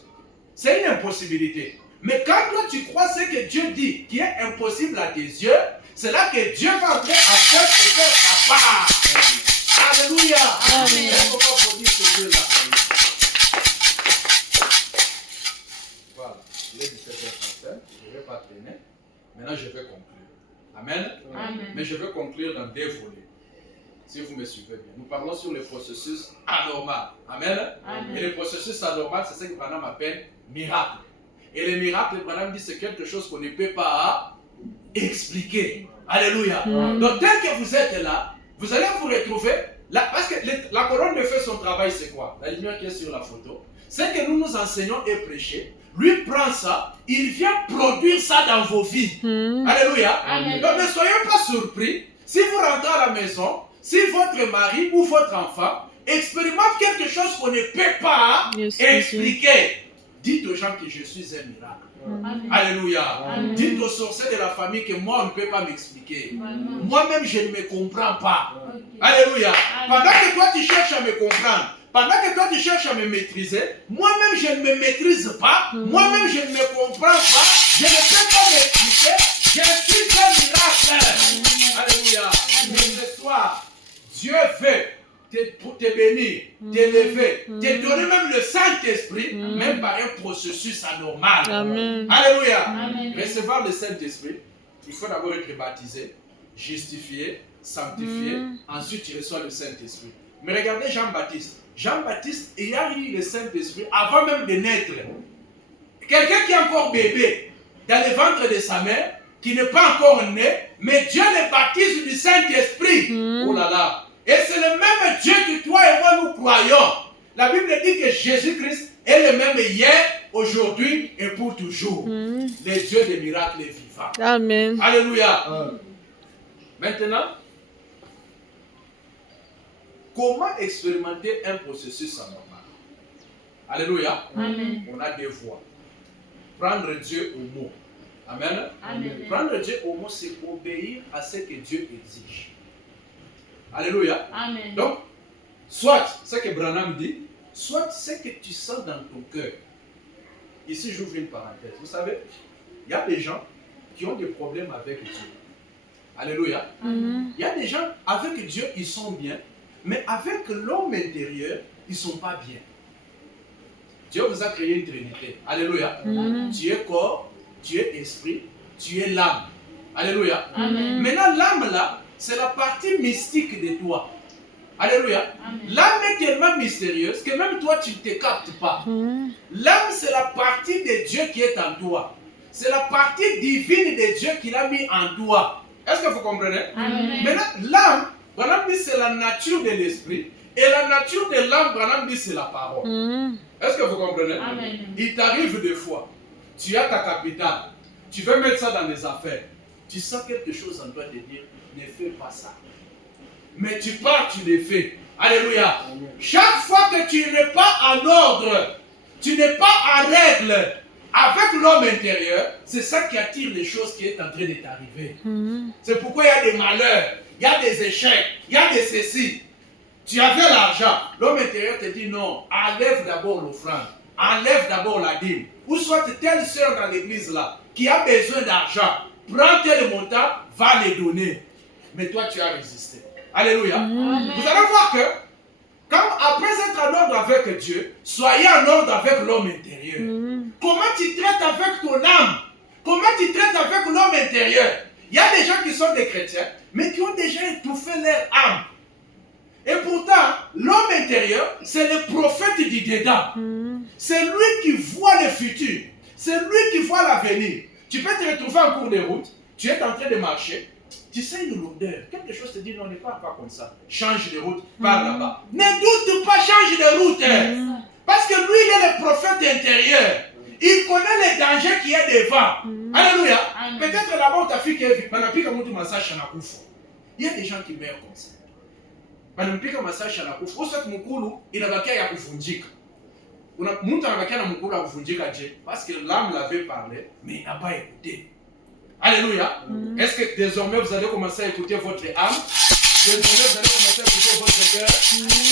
C'est une impossibilité. Mais quand toi tu crois ce que Dieu dit qui est impossible à tes yeux, c'est là que Dieu va entrer en faire et faire sa part. Alléluia. Amen. Il faut pas produire ce Dieu-là. Voilà. Il est 17h35. Je ne vais pas traîner. Maintenant je vais conclure. Amen. Amen. Mais je vais conclure dans 2 volets. Si vous me suivez bien. Nous parlons sur le processus anormal. Amen. Amen. Et le processus anormal, c'est ce que Branham appelle miracle. Et le miracle, Branham dit, c'est quelque chose qu'on ne peut pas expliquer. Alléluia. Donc, tel que vous êtes là, vous allez vous retrouver là, parce que la colonne de feu, son travail, c'est quoi? La lumière qui est sur la photo. C'est que nous nous enseignons et prêcher. Lui prend ça, il vient produire ça dans vos vies. Alléluia. Amen. Donc, ne soyez pas surpris si vous rentrez à la maison, si votre mari ou votre enfant expérimente quelque chose qu'on ne peut pas expliquer. Dites aux gens que je suis un miracle. Amen. Alléluia. Amen. Dites aux sorciers de la famille que moi, on ne peut pas m'expliquer. Amen. Moi-même, je ne me comprends pas. Ok. Alléluia. Amen. Pendant que toi, tu cherches à me comprendre, pendant que toi, tu cherches à me maîtriser, moi-même, je ne me maîtrise pas. Moi-même, je ne me comprends pas. Je ne peux pas m'expliquer. Je suis un miracle. Alléluia. Mais ce soir, Dieu veut te bénir, t'élever, te donner même le Saint-Esprit, même par un processus anormal. Amen. Alléluia. Amen. Recevoir le Saint-Esprit, il faut d'abord être baptisé, justifié, sanctifié, ensuite tu reçois le Saint-Esprit. Mais regardez Jean-Baptiste. Jean-Baptiste, il a eu le Saint-Esprit avant même de naître. Quelqu'un qui est encore bébé dans le ventre de sa mère, qui n'est pas encore né, mais Dieu le baptise du Saint-Esprit. Oh là là. Et c'est le même Dieu que toi et moi nous croyons. La Bible dit que Jésus-Christ est le même hier, aujourd'hui et pour toujours. Le Dieu des miracles est vivant. Amen. Alléluia. Maintenant, comment expérimenter un processus anormal? Alléluia. Amen. On a 2 voies. Prendre Dieu au mot. Amen. Amen. Prendre Dieu au mot, c'est obéir à ce que Dieu exige. Alléluia. Amen. Donc, soit ce que Branham dit, soit ce que tu sens dans ton cœur. Ici, j'ouvre une parenthèse. Vous savez, il y a des gens qui ont des problèmes avec Dieu. Alléluia. Il y a des gens, avec Dieu, ils sont bien, mais avec l'homme intérieur, ils ne sont pas bien. Dieu vous a créé une trinité. Alléluia. Tu es corps, tu es esprit, tu es l'âme. Alléluia. Maintenant, l'âme là, c'est la partie mystique de toi. Alléluia. L'âme est tellement mystérieuse que même toi, tu ne te captes pas. L'âme, c'est la partie de Dieu qui est en toi. C'est la partie divine de Dieu qu'il a mis en toi. Est-ce que vous comprenez? Maintenant, l'âme, Branham dit c'est la nature de l'esprit. Et la nature de l'âme, Branham dit c'est la parole. Est-ce que vous comprenez? Il t'arrive des fois, tu as ta capitale, tu veux mettre ça dans les affaires. Tu sens quelque chose en toi de dire, ne fais pas ça. Mais tu pars, tu le fais. Alléluia. Chaque fois que tu n'es pas en ordre, tu n'es pas en règle avec l'homme intérieur, c'est ça qui attire les choses qui est en train de t'arriver. C'est pourquoi il y a des malheurs, il y a des échecs, il y a des ceci. Tu avais l'argent, l'homme intérieur te dit non, enlève d'abord l'offrande, enlève d'abord la dîme. Ou soit telle sœur dans l'église là, qui a besoin d'argent, prends tel montant, va les donner. Mais toi tu as résisté. Alléluia. Vous allez voir que, quand après être en ordre avec Dieu, soyez en ordre avec l'homme intérieur. Comment tu traites avec ton âme? Comment tu traites avec l'homme intérieur? Il y a des gens qui sont des chrétiens, mais qui ont déjà étouffé leur âme. Et pourtant, l'homme intérieur, c'est le prophète du dedans. C'est lui qui voit le futur. C'est lui qui voit l'avenir. Tu peux te retrouver en cours de route, tu es en train de marcher, tu sens une lourdeur. Quelque chose te dit non, ne pars pas comme ça. Change de route, pars là-bas. Ne doute pas, change de route. Parce que lui, il est le prophète intérieur. Il connaît les dangers qu'il y a devant. Alléluia. Peut-être là-bas, ta fille qui est vite. Il y a des gens qui meurent comme ça. Wanampika masashi anakufa. Usiweke mkulu inabakia ya kuvunjika. Mtu anabakia na mkulu ya kuvunjika je? Parce que l'âme l'avait parlé, mais il n'a pas écouté. Alléluia. Est-ce que désormais vous allez commencer à écouter votre âme? Désormais vous allez commencer à écouter votre cœur?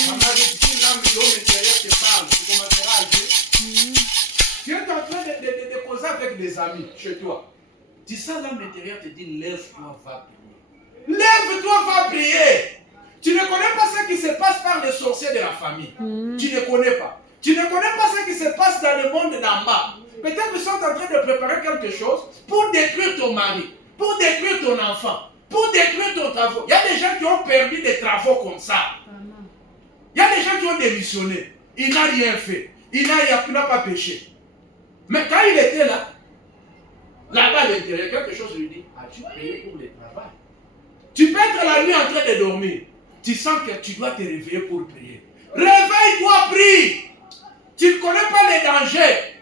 Maman dit, si l'âme de l'homme intérieur te parle, tu commenceras à agir. Tu es en train de causer avec des amis chez toi. Tu sens l'âme intérieure te dit, lève-toi, va prier. Lève-toi, va prier. Tu ne connais pas ce qui se passe par les sorciers de la famille. Tu ne connais pas. Tu ne connais pas ce qui se passe dans le monde d'en bas. Peut-être qu'ils sont en train de préparer quelque chose pour détruire ton mari, pour détruire ton enfant, pour détruire ton travail. Il y a des gens qui ont perdu des travaux comme ça. Il y a des gens qui ont démissionné. Il n'a rien fait. Il n'a pas péché. Mais quand il était là, là-bas à l'intérieur, quelque chose lui dit, as-tu payé pour le travail? Tu peux être la nuit en train de dormir. Tu sens que tu dois te réveiller pour prier. Réveille-toi, prie. Tu ne connais pas les dangers.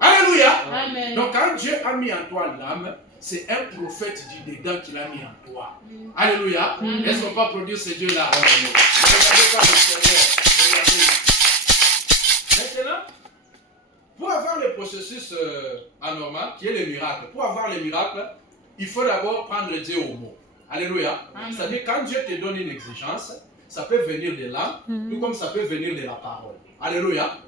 Alléluia. Amen. Donc quand Dieu a mis en toi l'âme, c'est un prophète du dedans qu'il a mis en toi. Alléluia. Est-ce qu'on peut applaudir ce Dieu-là? Regardez pas le Seigneur. Regardez. Maintenant, pour avoir le processus anormal, qui est le miracle, pour avoir le miracle, il faut d'abord prendre Dieu au mot. Alléluia. C'est-à-dire quand Dieu te donne une exigence, ça peut venir de l'âme, tout comme ça peut venir de la parole. Alléluia.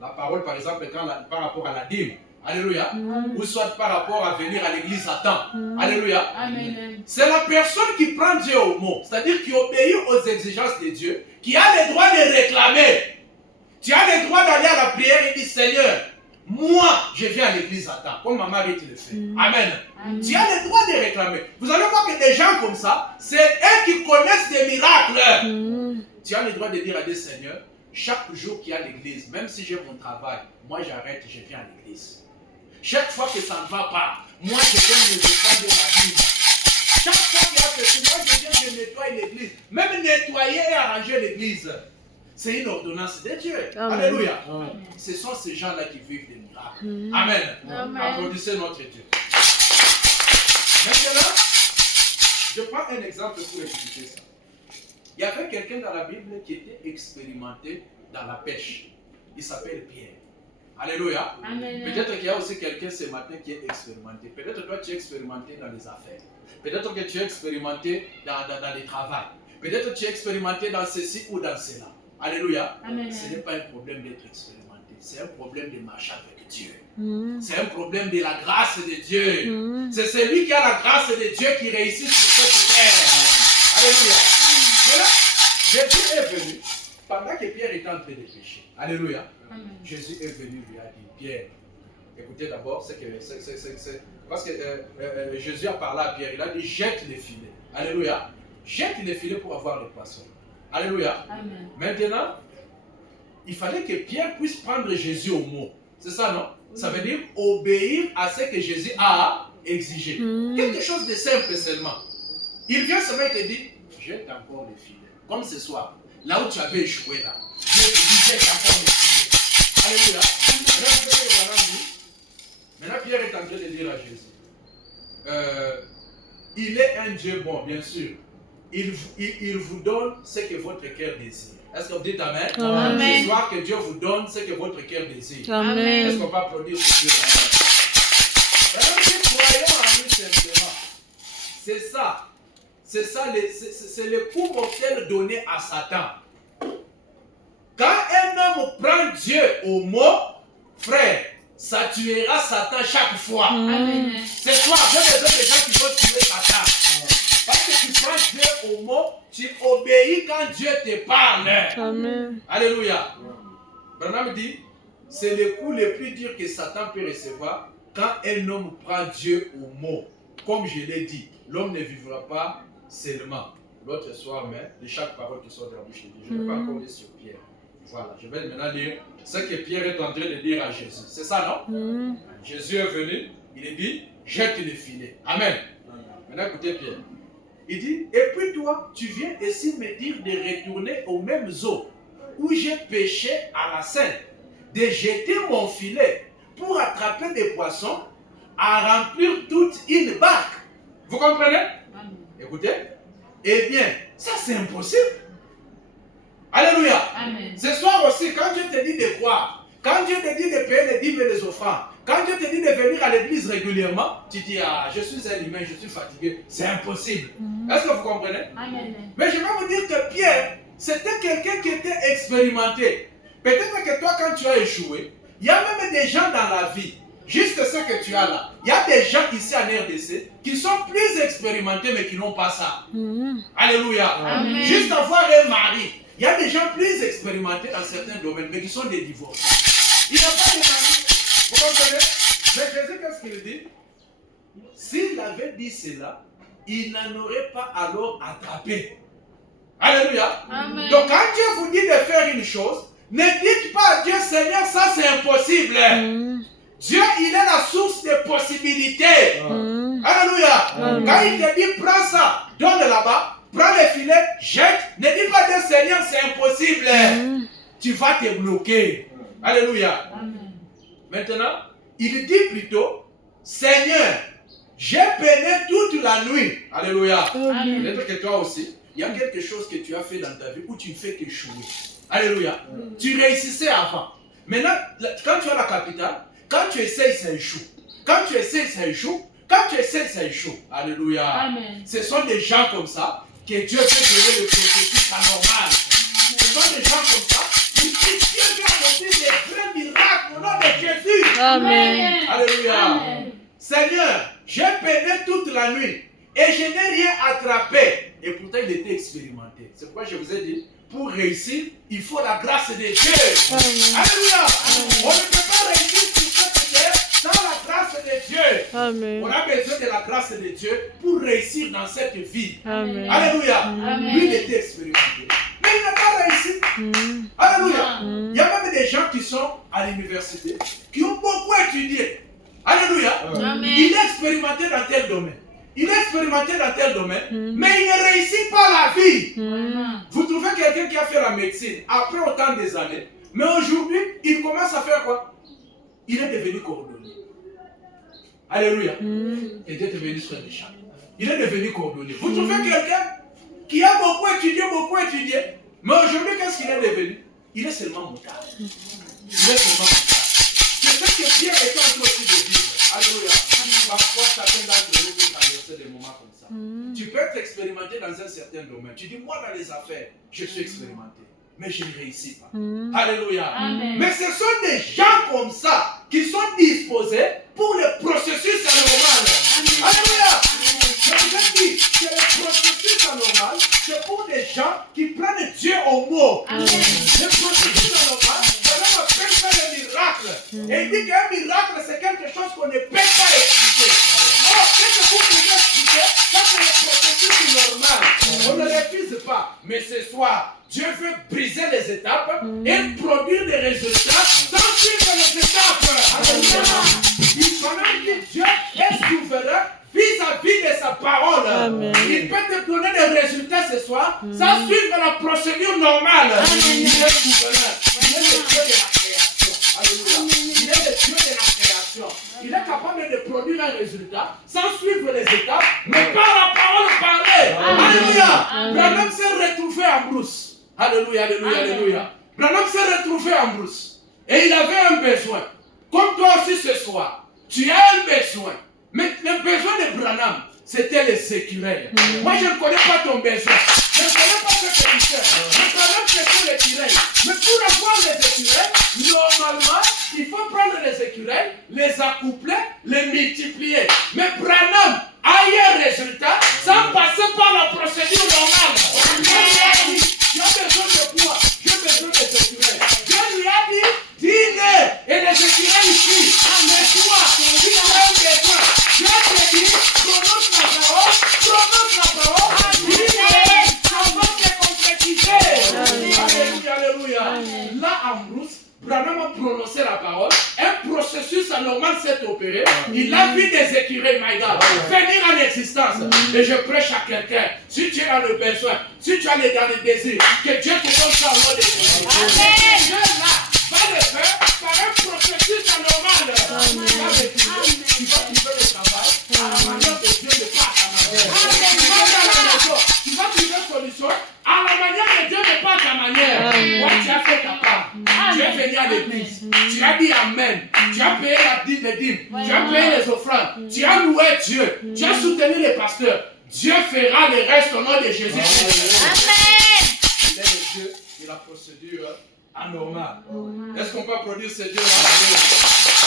La parole, par exemple, par rapport à la dîme. Alléluia. Ou soit par rapport à venir à l'église à temps. Alléluia. C'est la personne qui prend Dieu au mot, c'est-à-dire qui obéit aux exigences de Dieu, qui a le droit de réclamer. Tu as le droit d'aller à la prière et dire, Seigneur, moi, je viens à l'église à temps, comme ma Marie te le fait. Amen. Tu as le droit de réclamer. Vous allez voir que des gens comme ça, c'est eux qui connaissent des miracles. Tu as le droit de dire à Dieu, Seigneur, chaque jour qu'il y a l'église, même si j'ai mon travail, moi j'arrête, je viens à l'église. Chaque fois que ça ne va pas, moi je viens me défendre de ma Bible. Chaque fois qu'il y a ceci, moi je viens de nettoyer l'église. Même nettoyer et arranger l'église. C'est une ordonnance de Dieu. Amen. Alléluia. Amen. Ce sont ces gens-là qui vivent des miracles. Amen. Amen. Applaudissez notre Dieu. Maintenant, je prends un exemple pour expliquer ça. Il y avait quelqu'un dans la Bible qui était expérimenté dans la pêche. Il s'appelle Pierre. Alléluia. Peut-être qu'il y a aussi quelqu'un ce matin qui est expérimenté. Peut-être toi tu es expérimenté dans les affaires. Peut-être que tu es expérimenté dans le travail. Peut-être que tu es expérimenté dans ceci ou dans cela. Alléluia. Amen. Ce n'est pas un problème d'être expérimenté. c'est un problème de marcher avec Dieu. Mm. C'est un problème de la grâce de Dieu. Mm. C'est celui qui a la grâce de Dieu qui réussit sur cette terre. Alléluia. Maintenant, Jésus est venu pendant que Pierre était en train de pécher. Alléluia. Amen. Jésus est venu lui a dit, Pierre, écoutez d'abord, parce que Jésus a parlé à Pierre, il a dit, jette les filets. Alléluia. Jette les filets pour avoir les poissons. Alléluia. Amen. Maintenant, il fallait que Pierre puisse prendre Jésus au mot. C'est ça, non? Oui. Ça veut dire obéir à ce que Jésus a exigé. Mm. Quelque chose de simple seulement. Il vient seulement et te dit, jette encore les filets. Comme ce soir, là où tu avais échoué là. Dieu te dit, jette encore les filets. Alléluia. Maintenant, Pierre est en train de dire à Jésus, il est un Dieu bon, bien sûr. Il vous donne ce que votre cœur désire. Est-ce que vous dites Amen? Amen. Ce soir, que Dieu vous donne ce que votre cœur désire. Est-ce Amen. qu'on va applaudir ce Dieu? Alors, nous croyons en lui simplement. C'est ça. C'est ça, c'est le coup mortel donné à Satan. Quand un homme prend Dieu au mot, frère, ça tuera Satan chaque fois. Amen. Ce soir, j'ai besoin de gens qui vont tuer Satan. Parce que tu prends Dieu au mot, tu obéis quand Dieu te parle. Amen. Alléluia. Branham dit, c'est le coup le plus dur que Satan peut recevoir quand un homme prend Dieu au mot. Comme je l'ai dit, l'homme ne vivra pas seulement l'autre soir, mais de chaque parole qui sort de la bouche de Dieu. Je ne vais pas encore lire sur Pierre. Voilà, je vais maintenant lire ce que Pierre est en train de dire à Jésus. C'est ça, non? Mm. Jésus est venu, il est dit, jette les filets. Amen. Maintenant, écoutez Pierre. Il dit, et puis toi, tu viens ici me dire de retourner aux mêmes eaux où j'ai pêché à la Seine, de jeter mon filet pour attraper des poissons, à remplir toute une barque. Vous comprenez? Amen. Écoutez. Eh bien, ça c'est impossible. Alléluia. Amen. Ce soir aussi, quand Dieu te dit de croire, quand Dieu te dit de payer les dîmes et les offrandes, quand Dieu te dit de venir à l'église régulièrement, tu dis, ah, je suis un humain, je suis fatigué. C'est impossible. Est-ce que vous comprenez? Amen. Mais je vais vous dire que Pierre, c'était quelqu'un qui était expérimenté. Peut-être que toi, quand tu as échoué, il y a même des gens dans la vie, juste ce que tu as là. Il y a des gens ici en RDC qui sont plus expérimentés mais qui n'ont pas ça. Mm. Alléluia. Amen. Juste avoir un mari. Il y a des gens plus expérimentés dans certains domaines mais qui sont des divorcés. Il n'a pas de mari. Vous comprenez? Mais Jésus, qu'est-ce qu'il dit? S'il avait dit cela, il n'en aurait pas alors attrapé. Alléluia. Amen. Donc quand Dieu vous dit de faire une chose, ne dites pas à Dieu, Seigneur, ça c'est impossible. Mm. Dieu, il est la source des possibilités. Mm. Alléluia. Amen. Quand il te dit, prends ça, donne là-bas, prends les filets, jette, ne dis pas Dieu, Seigneur, c'est impossible. Mm. Tu vas te bloquer. Alléluia. Amen. Maintenant, il dit plutôt, Seigneur, j'ai peiné toute la nuit. Alléluia. Amen. Peut-être que toi aussi, il y a quelque chose que tu as fait dans ta vie où tu ne fais qu'échouer. Alléluia. Tu réussissais avant. Maintenant, quand tu as la capitale, quand tu essayes, ça échoue. Quand tu essayes, ça échoue. Quand tu essayes, ça échoue. Alléluia. Amen. Ce sont des gens comme ça que Dieu peut donner le processus anormal. Ce sont des gens comme ça qui Dieu peut accomplir des vrais miracles au nom de Jésus. Amen. Alléluia. Amen. Seigneur, j'ai peiné toute la nuit et je n'ai rien attrapé. Et pourtant, il était expérimenté. C'est pourquoi je vous ai dit, pour réussir, il faut la grâce de Dieu. Amen. Alléluia. On ne peut pas réussir sur cette terre sans la grâce de Dieu. Amen. On a besoin de la grâce de Dieu pour réussir dans cette vie. Amen. Alléluia. Amen. Lui, il était expérimenté. Mais il n'a pas réussi. Mm. Alléluia. Mm. Il y a même des gens qui sont à l'université, qui ont beaucoup étudié. Alléluia. Amen. Il est expérimenté dans tel domaine. Il est expérimenté dans tel domaine, Mm. mais il ne réussit pas la vie. Mm. Vous trouvez quelqu'un qui a fait la médecine après autant des années, mais aujourd'hui, il commence à faire quoi? Il est devenu cordonnier. Alléluia. Mm. Et Dieu est devenu frère des champs. Il est devenu cordonnier. Vous trouvez quelqu'un qui a beaucoup étudié, mais aujourd'hui, qu'est-ce qu'il est devenu? Il est seulement motard. Il est seulement motard. C'est ce que Pierre est en train aussi de vivre. Alléluia. Parfois, chacun d'entre nous peut traverser des moments comme ça. Mm. Tu peux être expérimenté dans un certain domaine. Tu dis, moi, dans les affaires, je suis expérimenté. mais je ne réussis pas. Alléluia. Amen. Mais ce sont des gens comme ça qui sont disposés pour le processus anormal. Alléluia. Je vous ai dit que le processus anormal, c'est pour des gens qui prennent Dieu au mot. Le processus anormal, c'est même appelle ça le miracle. Et il dit qu'un miracle, c'est quelque chose qu'on ne peut pas expliquer. Or, ce que vous pouvez expliquer, ça c'est le processus normal. On ne refuse pas. Mais ce soir, Dieu veut briser les étapes et produire des résultats sans suivre les étapes. Alléluia. Il paraît que Dieu est souverain vis-à-vis de sa parole. Amen. Il peut te donner des résultats ce soir sans suivre la procédure normale. Il est souverain. Il est le Dieu de la création. Alléluia. Il est le Dieu de la création. Il est capable de produire un résultat sans suivre les étapes, mais par la parole parlée. Alléluia. Branham s'est retrouvé en brousse. Alléluia, alléluia, alléluia. Branham s'est retrouvé en brousse. Et il avait un besoin. Comme toi aussi ce soir, tu as un besoin. Mais le besoin de Branham, c'était les écureuils. Moi, je ne connais pas ton besoin. Je ne connais pas ce que tu fais. Mais Branham, c'était les écureuils. Mais pour avoir les écureuils, normalement, il faut prendre les écureuils, les accoupler, les multiplier. Mais Branham a eu un résultat sans passer par la procédure normale. Il a dit, tu as besoin de quoi? J'ai besoin des écureuils. Dieu lui a dit, dis-le. Et les écureuils ici, mais toi, tu as un besoin. Dieu te dit, prononce la parole, dis-le, ça va te concrétiser. Alléluia, alléluia. Là, en brousse, Branham a prononcé la parole, un processus anormal s'est opéré, il a vu des écureuils, my God, venir en existence. Et je prêche à quelqu'un, si tu as le besoin, si tu as dans le désir, que Dieu te donne ça au nom de Jésus. Dieu là va le faire par un processus anormal. Tu vas trouver le travail à la manière de Dieu ne pas à ta manière. Tu vas trouver solution à la manière de Dieu ne pas à ta manière. Moi, tu as fait ta part. Tu es venu à l'église. Tu as dit Amen. Tu as payé la dîme, les dîmes. Tu as payé les offrandes. Tu as loué Dieu. Tu as soutenu les pasteurs. Dieu fera le reste au nom de Jésus. Amen. Il est le Dieu de la procédure anormale. Est-ce qu'on peut applaudir ce Dieu-là?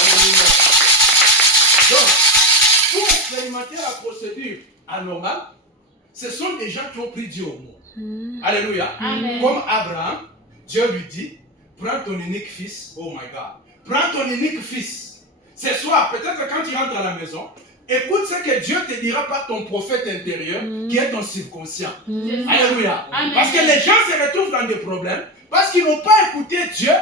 Alléluia. Donc, pour expérimenter la procédure anormale, ce sont des gens qui ont pris Dieu au mot. Alléluia. Amen. Comme Abraham, Dieu lui dit, prends ton unique fils, oh my God, prends ton unique fils. Ce soir, peut-être quand tu rentres à la maison, écoute ce que Dieu te dira par ton prophète intérieur, qui est ton subconscient. Alléluia. Amen. Parce que les gens se retrouvent dans des problèmes, parce qu'ils n'ont pas écouté Dieu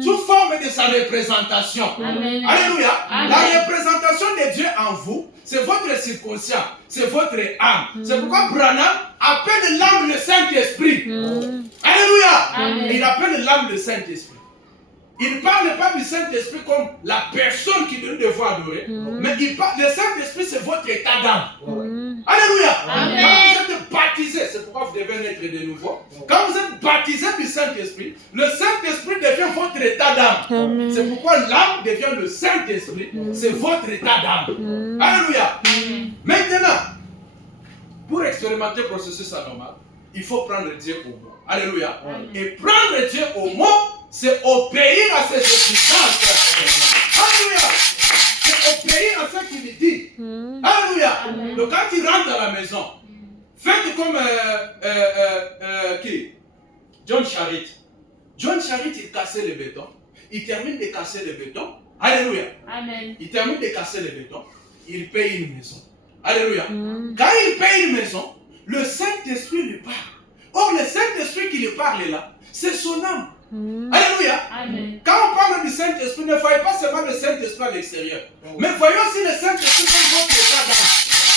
sous forme de sa représentation. Amen. Alléluia. Amen. La représentation de Dieu en vous, c'est votre subconscient, c'est votre âme. C'est pourquoi Branham appelle l'âme le Saint-Esprit. Alléluia. Amen. Il appelle l'âme le Saint-Esprit. Il ne parle pas du Saint-Esprit comme la personne qui nous devons adorer, mais il parle, le Saint-Esprit, c'est votre état d'âme. Alléluia. Amen. Quand vous êtes baptisé, c'est pourquoi vous devez naître de nouveau. Quand vous êtes baptisé du Saint-Esprit, le Saint-Esprit devient votre état d'âme. C'est pourquoi l'âme devient le Saint-Esprit, c'est votre état d'âme. Alléluia. Maintenant, pour expérimenter le processus anormal, il faut prendre Dieu au mot. Alléluia. Et prendre Dieu au mot, c'est obéir à ses exigences. Alléluia. C'est obéir à ce qu'il lui dit. Alléluia. Donc quand tu rentres à la maison, faites comme qui? John Charit. John Charit, il cassait le béton. Il termine de casser le béton. Alléluia. Amen. Il termine de casser le béton. Il paye une maison. Alléluia. Quand il paye une maison, le Saint-Esprit lui parle. Or, le Saint-Esprit qui lui parle là, c'est son âme. Alléluia. Amen. Quand on parle du Saint-Esprit, ne voyez pas seulement le Saint-Esprit à l'extérieur, mais voyons aussi le Saint-Esprit comme votre état d'âme.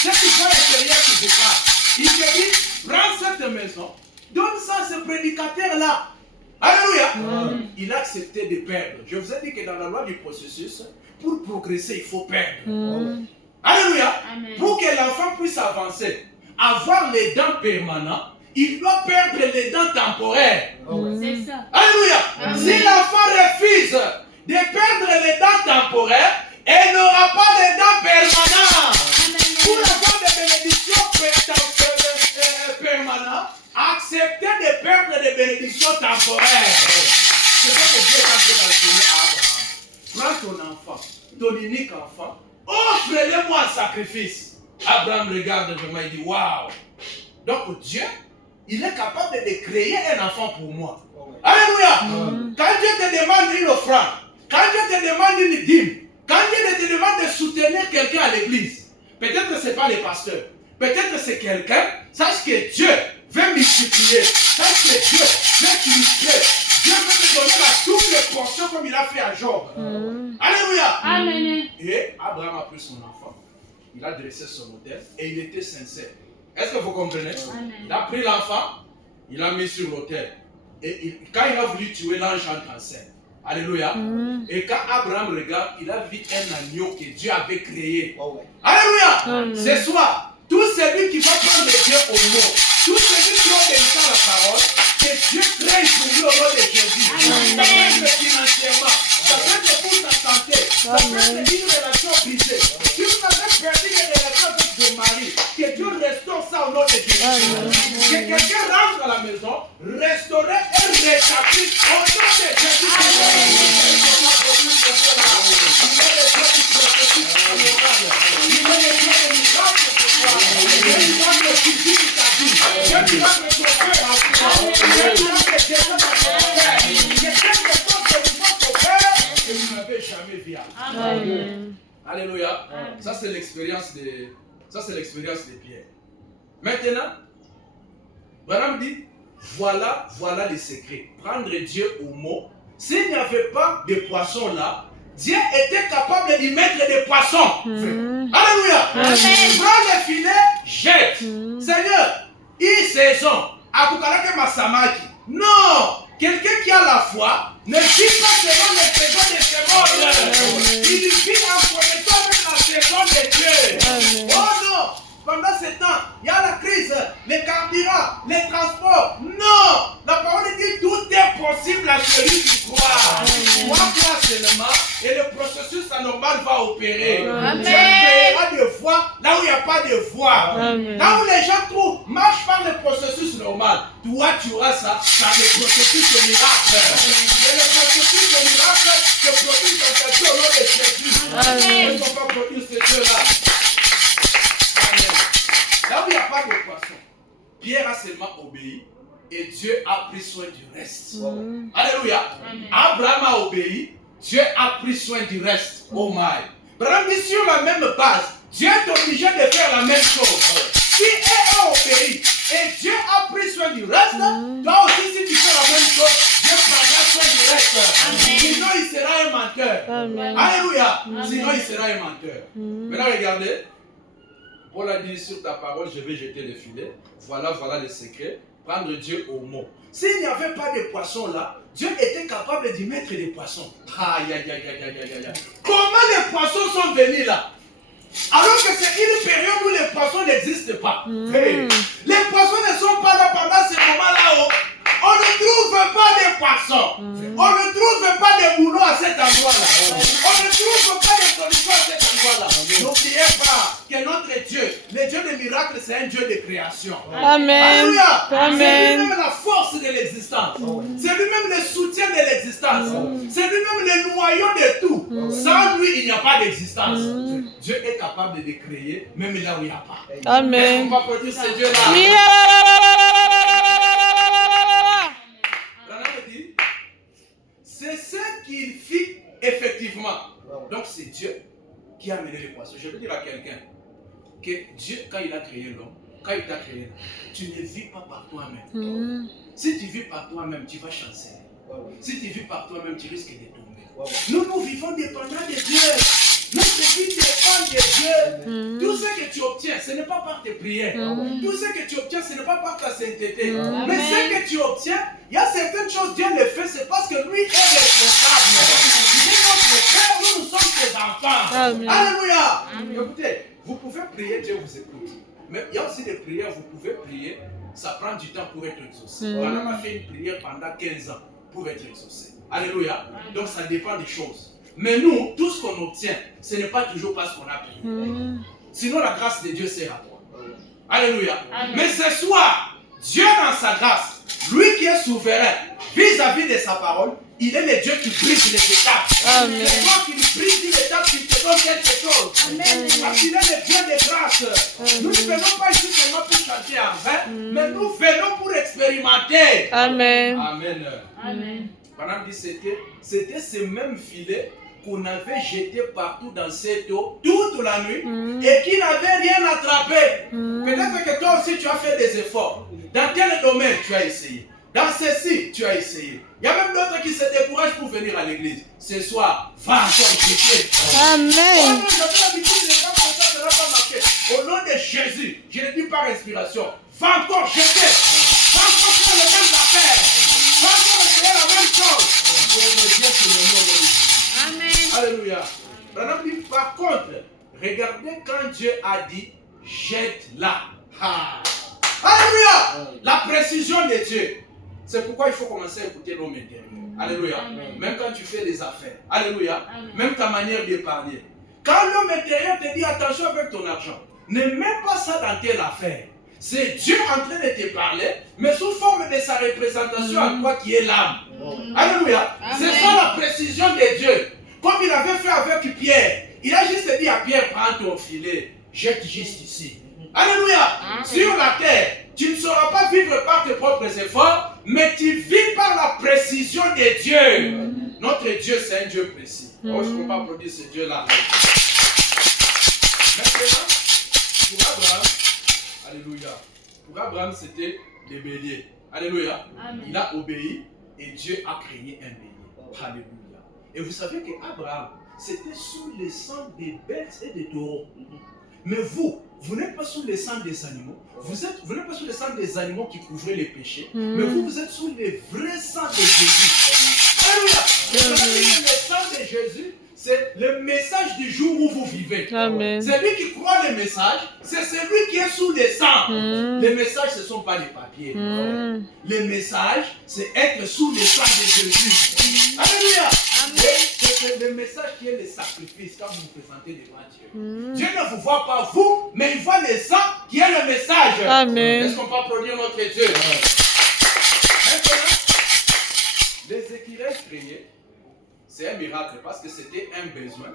C'est qui voit l'extérieur qui se parle. Il te dit, prends cette maison, donne ça à ce prédicateur-là. Alléluia. Il a accepté de perdre. Je vous ai dit que dans la loi du processus, pour progresser, il faut perdre. Alléluia. Amen. Pour que l'enfant puisse avancer, avoir les dents permanentes, il doit perdre les dents temporaires. C'est ça. Alléluia. Amen. Si l'enfant refuse de perdre les dents temporaires, il n'aura pas les dents permanentes. Pour avoir des bénédictions permanentes, acceptez de perdre des bénédictions temporaires. un sacrifice. Abraham regarde vraiment, il dit, waouh. Donc Dieu, il est capable de créer un enfant pour moi. Alléluia. Quand Dieu te demande une offrande, quand Dieu te demande une dîme, quand Dieu te demande de soutenir quelqu'un à l'église, peut-être que ce n'est pas les pasteurs, peut-être que c'est quelqu'un, sache que Dieu veut multiplier, sache que Dieu veut multiplier. Dieu veut te donner la double portion comme il a fait à Job. Alléluia. Amen. Et Abraham a pris son enfant, il a dressé son autel et il était sincère. Est-ce que vous comprenez? Amen. Il a pris l'enfant, il l'a mis sur l'autel. Et quand il a voulu tuer, l'ange entre en scène. Alléluia. Et quand Abraham regarde, il a vu un agneau que Dieu avait créé. Alléluia. Ce soir, tout celui qui va prendre Dieu au mot, tout celui qui obéit à la parole, que Dieu crée pour lui au nom de Jésus. Ça peut être financièrement, ça peut être pour ta santé, ça peut être une relation brisée. Si vous avez perdu les relations avec vos maris, que Dieu restaure ça au nom de Jésus. Que quelqu'un rentre à la maison, restaurer et rétablir au nom de Jésus. Alléluia. Ça c'est l'expérience de Pierre. Maintenant, Branham dit, voilà les secrets. Prendre Dieu au mot. S'il n'y avait pas de poissons là, Dieu était capable d'y mettre des poissons. Alléluia. Prends le filet, jette. Seigneur, il saison. Akukalake masamaki. Non. Quelqu'un qui a la foi ne vit pas selon les saisons des secondes. Il vit en connaissant avec la saison de Dieu. Oh non. Pendant ce temps, il y a la crise, les carburants, les transports. Non! La parole dit tout est possible à celui qui croit. Crois seulement et le processus anormal va opérer. Dieu créera des voies là où il n'y a pas de voies. Là où les gens marchent par le processus normal. Toi, tu auras ça, le processus de miracle. Et le processus de miracle se produit dans ta vie au nom de Jésus. Ils ne sont pas produits ce Dieu-là. Là où il n'y a pas de poisson, Pierre a seulement obéi et Dieu a pris soin du reste. Alléluia. Abraham a obéi, Dieu a pris soin du reste. Oh my. Abraham dit sur la même base, Dieu est obligé de faire la même chose. Si eux ont obéi et Dieu a pris soin du reste, toi aussi si tu fais la même chose, Dieu prendra soin du reste. Sinon il sera un menteur. Alléluia. Sinon il sera un menteur. Maintenant regardez. Paul a dit sur ta parole, je vais jeter le filet. Voilà les secrets. Prendre Dieu au mot. S'il n'y avait pas de poissons là, Dieu était capable d'y mettre des poissons. Aïe, aïe, aïe, aïe, aïe, aïe. Comment les poissons sont venus là? Alors que c'est une période où les poissons n'existent pas. Hey. Les poissons ne sont pas là pendant ce moment-là. On ne trouve pas de poissons. On ne trouve pas de boulot à cet endroit-là. On ne trouve pas de solution à cet endroit-là. N'oubliez pas que notre Dieu, le Dieu des miracles, c'est un Dieu de création. Amen. Alléluia. Amen. C'est lui-même la force de l'existence. C'est lui-même le soutien de l'existence. C'est lui-même le noyau de tout. Sans lui, il n'y a pas d'existence. Dieu est capable de créer, même là où il n'y a pas. Amen. Est-ce qu'on va produire ce Dieu-là? C'est ce qu'il fit effectivement. Donc c'est Dieu qui a amené les poissons. Je veux dire à quelqu'un que Dieu, quand il a créé l'homme, quand il t'a créé, tu ne vis pas par toi-même. Si tu vis par toi-même, tu vas chanceler. Si tu vis par toi-même, tu risques de tomber. Nous vivons dépendants de Dieu. Notre vie dépend de Dieu. Tout ce que tu obtiens, ce n'est pas par tes prières. Tout ce que tu obtiens, ce n'est pas par ta sainteté. Mais ce que tu obtiens, il y a certaines choses, Dieu le fait, c'est parce que lui est responsable. Il est notre Père, nous sommes ses enfants. Alléluia. Écoutez, vous pouvez prier, Dieu vous écoute. Mais il y a aussi des prières, vous pouvez prier, ça prend du temps pour être exaucé. On a fait une prière pendant 15 ans pour être exaucé. Alléluia. Donc ça dépend des choses. Mais nous, tout ce qu'on obtient, ce n'est pas toujours parce qu'on a prié. Sinon, la grâce de Dieu sert à toi. Alléluia. Mais ce soir, Dieu dans sa grâce, lui qui est souverain vis-à-vis de sa parole, il est le Dieu qui brise les étapes. C'est toi qui brise les étapes, qui te te donne quelque chose. Parce qu'il est le Dieu de grâce. Nous ne venons pas ici seulement pour chanter en vain, mais nous venons pour expérimenter. Amen. Amen. Amen. Madame dit c'était ce même filet qu'on avait jeté partout dans cette eau toute la nuit et qui n'avait rien attrapé. Peut-être que toi aussi tu as fait des efforts. Dans quel domaine tu as essayé? Dans ceci, tu as essayé. Il y a même d'autres qui se découragent pour venir à l'église. Ce soir, va encore jeter. Amen. Au nom de Jésus, je le dis par inspiration, va encore jeter. Va encore faire les mêmes affaires. Va encore essayer la même chose. Amen. Alléluia. Branham dit, par contre, regardez quand Dieu a dit, jette-la. Alléluia. La précision de Dieu. C'est pourquoi il faut commencer à écouter l'homme intérieur. Alléluia. Amen. Même quand tu fais des affaires. Alléluia. Amen. Même ta manière d'épargner. Quand l'homme intérieur te dit attention avec ton argent, ne mets pas ça dans telle affaire. C'est Dieu en train de te parler, mais sous forme de sa représentation à toi qui est l'âme. Alléluia. C'est ça la précision de Dieu. Comme il avait fait avec Pierre. Il a juste dit à Pierre, prends ton filet, jette juste ici. Alléluia. Sur la terre, tu ne sauras pas vivre par tes propres efforts, mais tu vis par la précision de Dieu. Notre Dieu, c'est un Dieu précis. Oh, je ne peux pas applaudir ce Dieu-là. Maintenant, pour Abraham, alléluia. Pour Abraham, c'était les béliers. Alléluia. Amen. Il a obéi et Dieu a créé un bélier. Alléluia. Et vous savez qu'Abraham, c'était sous le sang des bêtes et des taureaux. Mais vous n'êtes pas sous le sang des animaux. Vous n'êtes pas sous le sang des animaux qui couvraient les péchés. Mais vous êtes sous le vrai sang de Jésus. Alléluia. Le sang de Jésus, c'est le message du jour où vous vivez. Amen. Celui qui croit le message, c'est celui qui est sous le sang. Les messages, ce ne sont pas les papiers. Le message, c'est être sous le sang de Jésus. Alléluia. C'est le message qui est le sacrifice quand vous vous présentez devant Dieu. Dieu ne vous voit pas vous, mais il voit le sang qui est le message. Amen. Est-ce qu'on peut applaudir notre Dieu? Maintenant, les écureuils créés, c'est un miracle parce que c'était un besoin.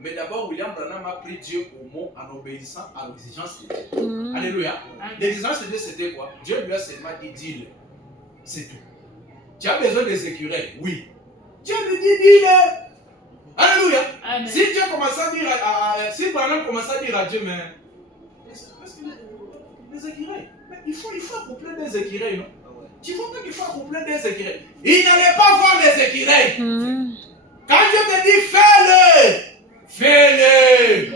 Mais d'abord, William Branham a pris Dieu au mot en obéissant à l'exigence de Dieu. Alléluia. L'exigence de Dieu, c'était quoi? Dieu lui a seulement dit, dis-le. C'est tout. Tu as besoin des écureuils? Oui. Dieu lui dit, dis-le. Alléluia. Amen. Si Dieu commence à dire, si Branham commence à dire à Dieu, mais parce que les écureuils, mais il faut accoupler des écureuils, non? Tu vois pas qu'il faut accoupler des écureuils. Il n'allait pas voir les écureuils. Quand Dieu te dit, fais-le, fais-le.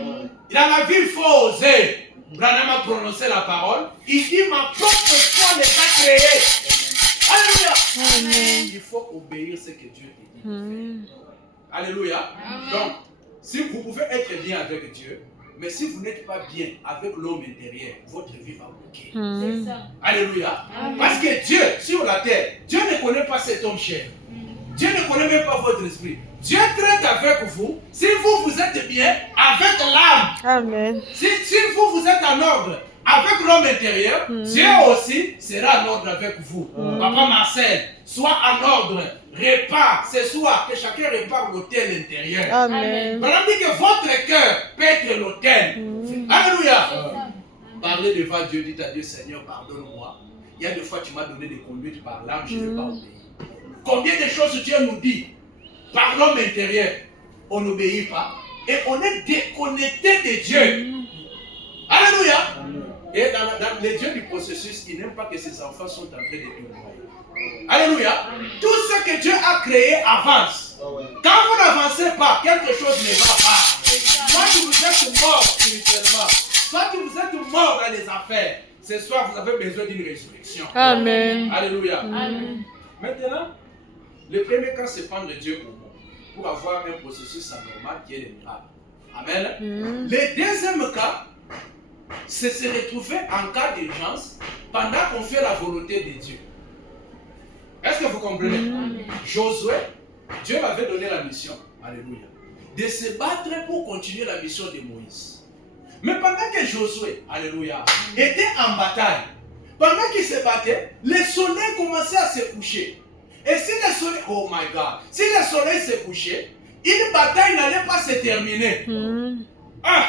Dans la vie, il faut oser. Branham a prononcé la parole. Il dit, ma propre foi les a créés. Alléluia. Il faut obéir ce que Dieu te dit. Alléluia. Donc, si vous pouvez être bien avec Dieu, mais si vous n'êtes pas bien avec l'homme intérieur, votre vie va bloquer. C'est ça. Alléluia. Amen. Parce que Dieu, sur la terre, Dieu ne connaît pas cet homme cher. Dieu ne connaît même pas votre esprit. Dieu traite avec vous si vous êtes bien avec l'âme. Amen. Si vous êtes en ordre avec l'homme intérieur, Dieu aussi sera en ordre avec vous. Papa Marcel, sois en ordre. Répare ce soir, que chacun répare l'autel intérieur. Amen. Madame dit que votre cœur peut être l'autel. Alléluia. Parlez devant Dieu, dites à Dieu, Seigneur, pardonne-moi. Il y a des fois, tu m'as donné des conduites par l'âme, je n'ai pas obéi. Combien de choses Dieu nous dit par l'homme intérieur, on n'obéit pas et on est déconnecté de Dieu. Alléluia. Et dans les dieux du processus, il n'aime pas que ses enfants sont en train de témoigner. Alléluia. Tout ce que Dieu a créé avance. Quand vous n'avancez pas, quelque chose ne va pas. Soit que vous êtes mort spirituellement, soit que vous êtes mort dans les affaires. Ce soir, vous avez besoin d'une résurrection. Amen. Alléluia. Amen. Maintenant, le premier cas, c'est prendre Dieu au mot pour avoir un processus anormal qui est le miracle. Amen. Le deuxième cas, c'est se retrouver en cas d'urgence pendant qu'on fait la volonté de Dieu. Est-ce que vous comprenez? Josué, Dieu m'avait donné la mission, alléluia, de se battre pour continuer la mission de Moïse. Mais pendant que Josué, alléluia, était en bataille, pendant qu'il se battait, le soleil commençait à se coucher. Et si le soleil, oh my God, si le soleil se couchait, une bataille n'allait pas se terminer. Ah,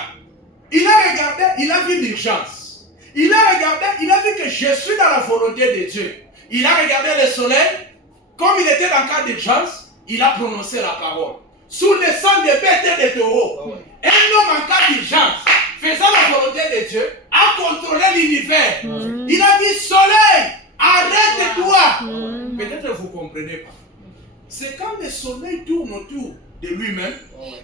il a regardé, il a vu l'urgence. Il a regardé, il a vu que je suis dans la volonté de Dieu. Il a regardé le soleil, comme il était dans le cas d'urgence, il a prononcé la parole. Sous le sang des bêtes et des taureaux, un homme en cas d'urgence, faisant la volonté de Dieu, a contrôlé l'univers. Il a dit, soleil, arrête-toi. Peut-être que vous ne comprenez pas. C'est quand le soleil tourne autour de lui-même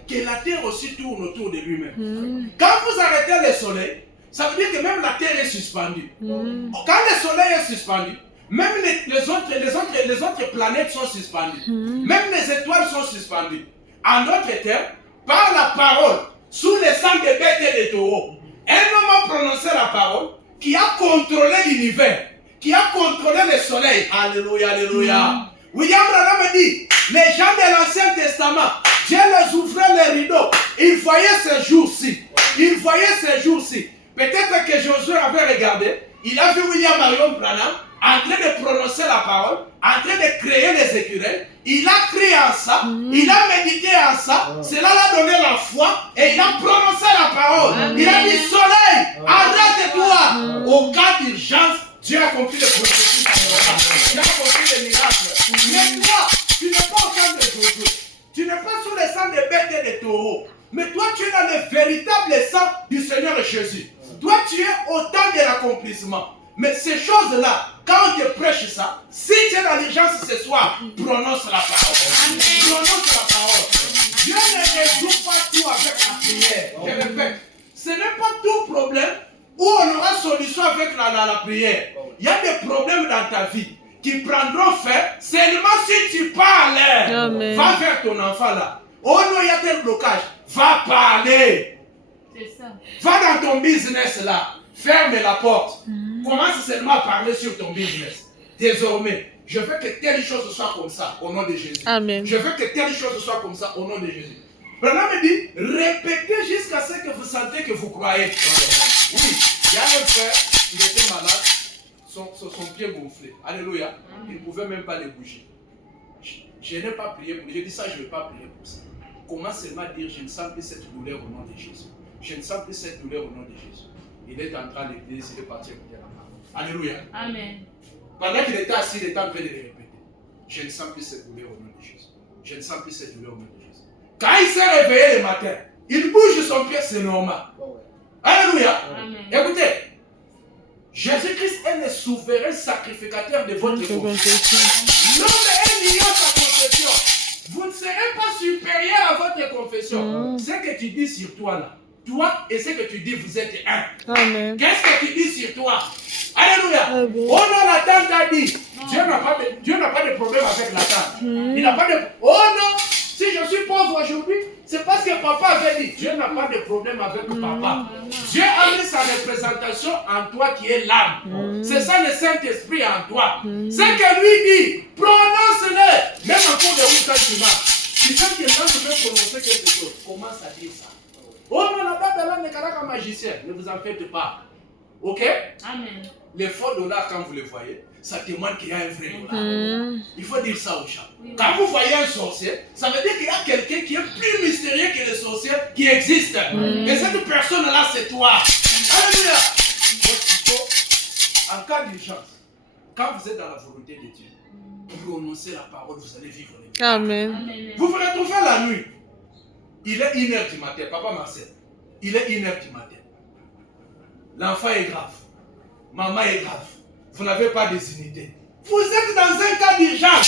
que la terre aussi tourne autour de lui-même. Quand vous arrêtez le soleil, ça veut dire que même la terre est suspendue. Quand le soleil est suspendu, même les autres planètes sont suspendues. Même les étoiles sont suspendues. En d'autres termes, par la parole, sous le sang des bêtes et des taureaux, un homme a prononcé la parole qui a contrôlé l'univers, qui a contrôlé le soleil. Alléluia, alléluia. William Branham dit, les gens de l'Ancien Testament, Dieu les ouvrait les rideaux. Ils voyaient ces jours-ci. Ils voyaient ces jours-ci. Peut-être que Josué avait regardé, il a vu William Marion Branham en train de prononcer la parole, en train de créer les écureuils. Il a crié en ça, il a médité en ça, cela l'a donné la foi et il a prononcé la parole. Il a dit, soleil, arrête-toi. Au cas d'urgence, Dieu a accompli le processus anormal. Dieu a accompli le miracle. Mais toi, tu n'es pas au sang de Josué. Tu n'es pas sous le sang des bêtes et des taureaux. Mais toi, tu es dans le véritable sang du Seigneur Jésus. Toi, tu es au temps de l'accomplissement. Mais ces choses-là, quand on te prêche ça, si tu es dans l'urgence ce soir, prononce la parole. Prononce la parole. Dieu ne résout pas tout avec la prière. Je répète, ce n'est pas tout problème où on aura solution avec la prière. Il y a des problèmes dans ta vie qui prendront fin seulement si tu parles. Amen. Va vers ton enfant là. Oh non, il y a tel blocage. Va parler. C'est ça. Va dans ton business là. Ferme la porte. Commence seulement à parler sur ton business. Désormais, je veux que telle chose soit comme ça au nom de Jésus. Amen. Je veux que telle chose soit comme ça au nom de Jésus. Branham me dit, répétez jusqu'à ce que vous sentez que vous croyez. Oui, il y a un frère, il était malade, son pied gonflé. Alléluia. Il ne pouvait même pas le bouger. Je n'ai pas prié pour lui. J'ai dit ça, je ne vais pas prier pour ça. Comment seulement dire, je ne sens plus cette douleur au nom de Jésus. Je ne sens plus cette douleur au nom de Jésus. Il est entré à l'église, il est parti écouter la parole. Alléluia. Amen. Pendant qu'il était assis, il était en train de le répéter. Je ne sens plus cette douleur au nom de Jésus. Je ne sens plus cette douleur au nom de Jésus. Quand il s'est réveillé le matin, il bouge son pied, c'est normal. Alléluia. Amen. Écoutez, Jésus-Christ est le souverain sacrificateur de votre confession. L'homme est lié à sa confession. Vous ne serez pas supérieur à votre confession. Ce que tu dis sur toi là, toi et ce que tu dis, vous êtes un. Amen. Qu'est-ce que tu dis sur toi? Alléluia. Amen. Oh non, la tante a dit. Dieu n'a pas de problème avec la tante. Il n'a pas de... Oh non, si je suis pauvre aujourd'hui, c'est parce que papa avait dit. Dieu n'a pas de problème avec papa. Dieu a mis sa représentation en toi qui est l'âme. C'est ça le Saint-Esprit en toi. Ce que lui dit, prononce-le. Même en cours de route, quand tu marches, tu sens que l'âme veut prononcer quelque chose. Commence à dire ça. Oh, mais la date là n'est qu'un magicien. Ne vous en faites pas. Ok? Amen. Les faux dollars, quand vous les voyez, ça témoigne qu'il y a un vrai dollar. Il faut dire ça aux gens. Quand vous voyez un sorcier, ça veut dire qu'il y a quelqu'un qui est plus mystérieux que les sorciers qui existent. Et cette personne-là, c'est toi. Alléluia. Donc, il faut, en cas d'urgence, quand vous êtes dans la volonté de Dieu, prononcez la parole, vous allez vivre les miracles. Amen. Vous vous retrouvez la nuit. Il est 1h du matin, papa Marcel. Il est 1h du matin. L'enfant est grave. Maman est grave. Vous n'avez pas des unités. Vous êtes dans un cas d'urgence.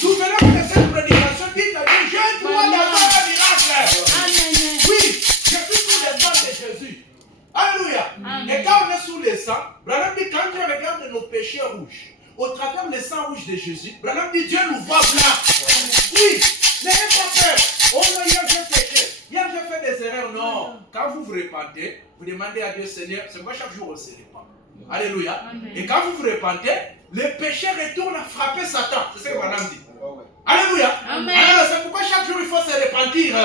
Souvenez-vous de cette prédication. Dites à Dieu, je dois d'avoir un miracle. Amen. Oui, je suis sous les sang de Jésus. Alléluia. Amen. Et quand on est sous les sangs, Branham dit, quand Dieu regarde nos péchés rouges, au travers le sang rouge de Jésus, Branham dit, Dieu nous voit blanc. Oui, n'ayez pas peur. Oh non, hier j'ai péché. Hier j'ai fait des erreurs. Non. Quand vous vous repentez, vous demandez à Dieu, Seigneur, c'est moi chaque jour on se répand. Alléluia. Amen. Et quand vous vous repentez, le péché retourne à frapper Satan. C'est ce que Madame dit. Alléluia. Amen. Alors c'est pourquoi chaque jour il faut se repentir.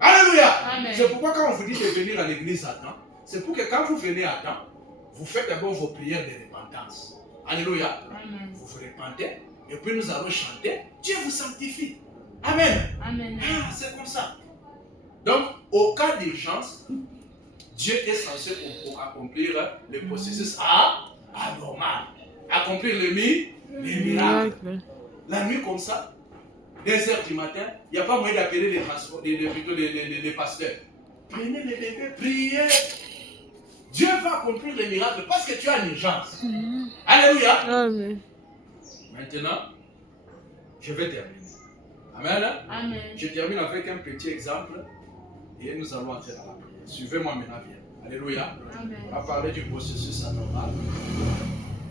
Alléluia. Amen. C'est pourquoi quand on vous dit de venir à l'église à temps, c'est pour que quand vous venez à temps, vous faites d'abord vos prières de repentance. Alléluia. Amen. Vous vous repentez et puis nous allons chanter. Dieu vous sanctifie. Amen. Amen. Ah, c'est comme ça. Donc, au cas d'urgence, Dieu est censé accomplir le processus anormal. Accomplir les miracles. La nuit comme ça, 2h du matin, il n'y a pas moyen d'appeler les pasteurs. Prenez les bébés, priez. Dieu va accomplir les miracles parce que tu as une urgence. Alléluia. Amen. Maintenant, je vais terminer. Amen. Amen. Je termine avec un petit exemple et nous allons entrer dans la prière. Suivez-moi maintenant bien. Alléluia. Amen. On va parler du processus anormal.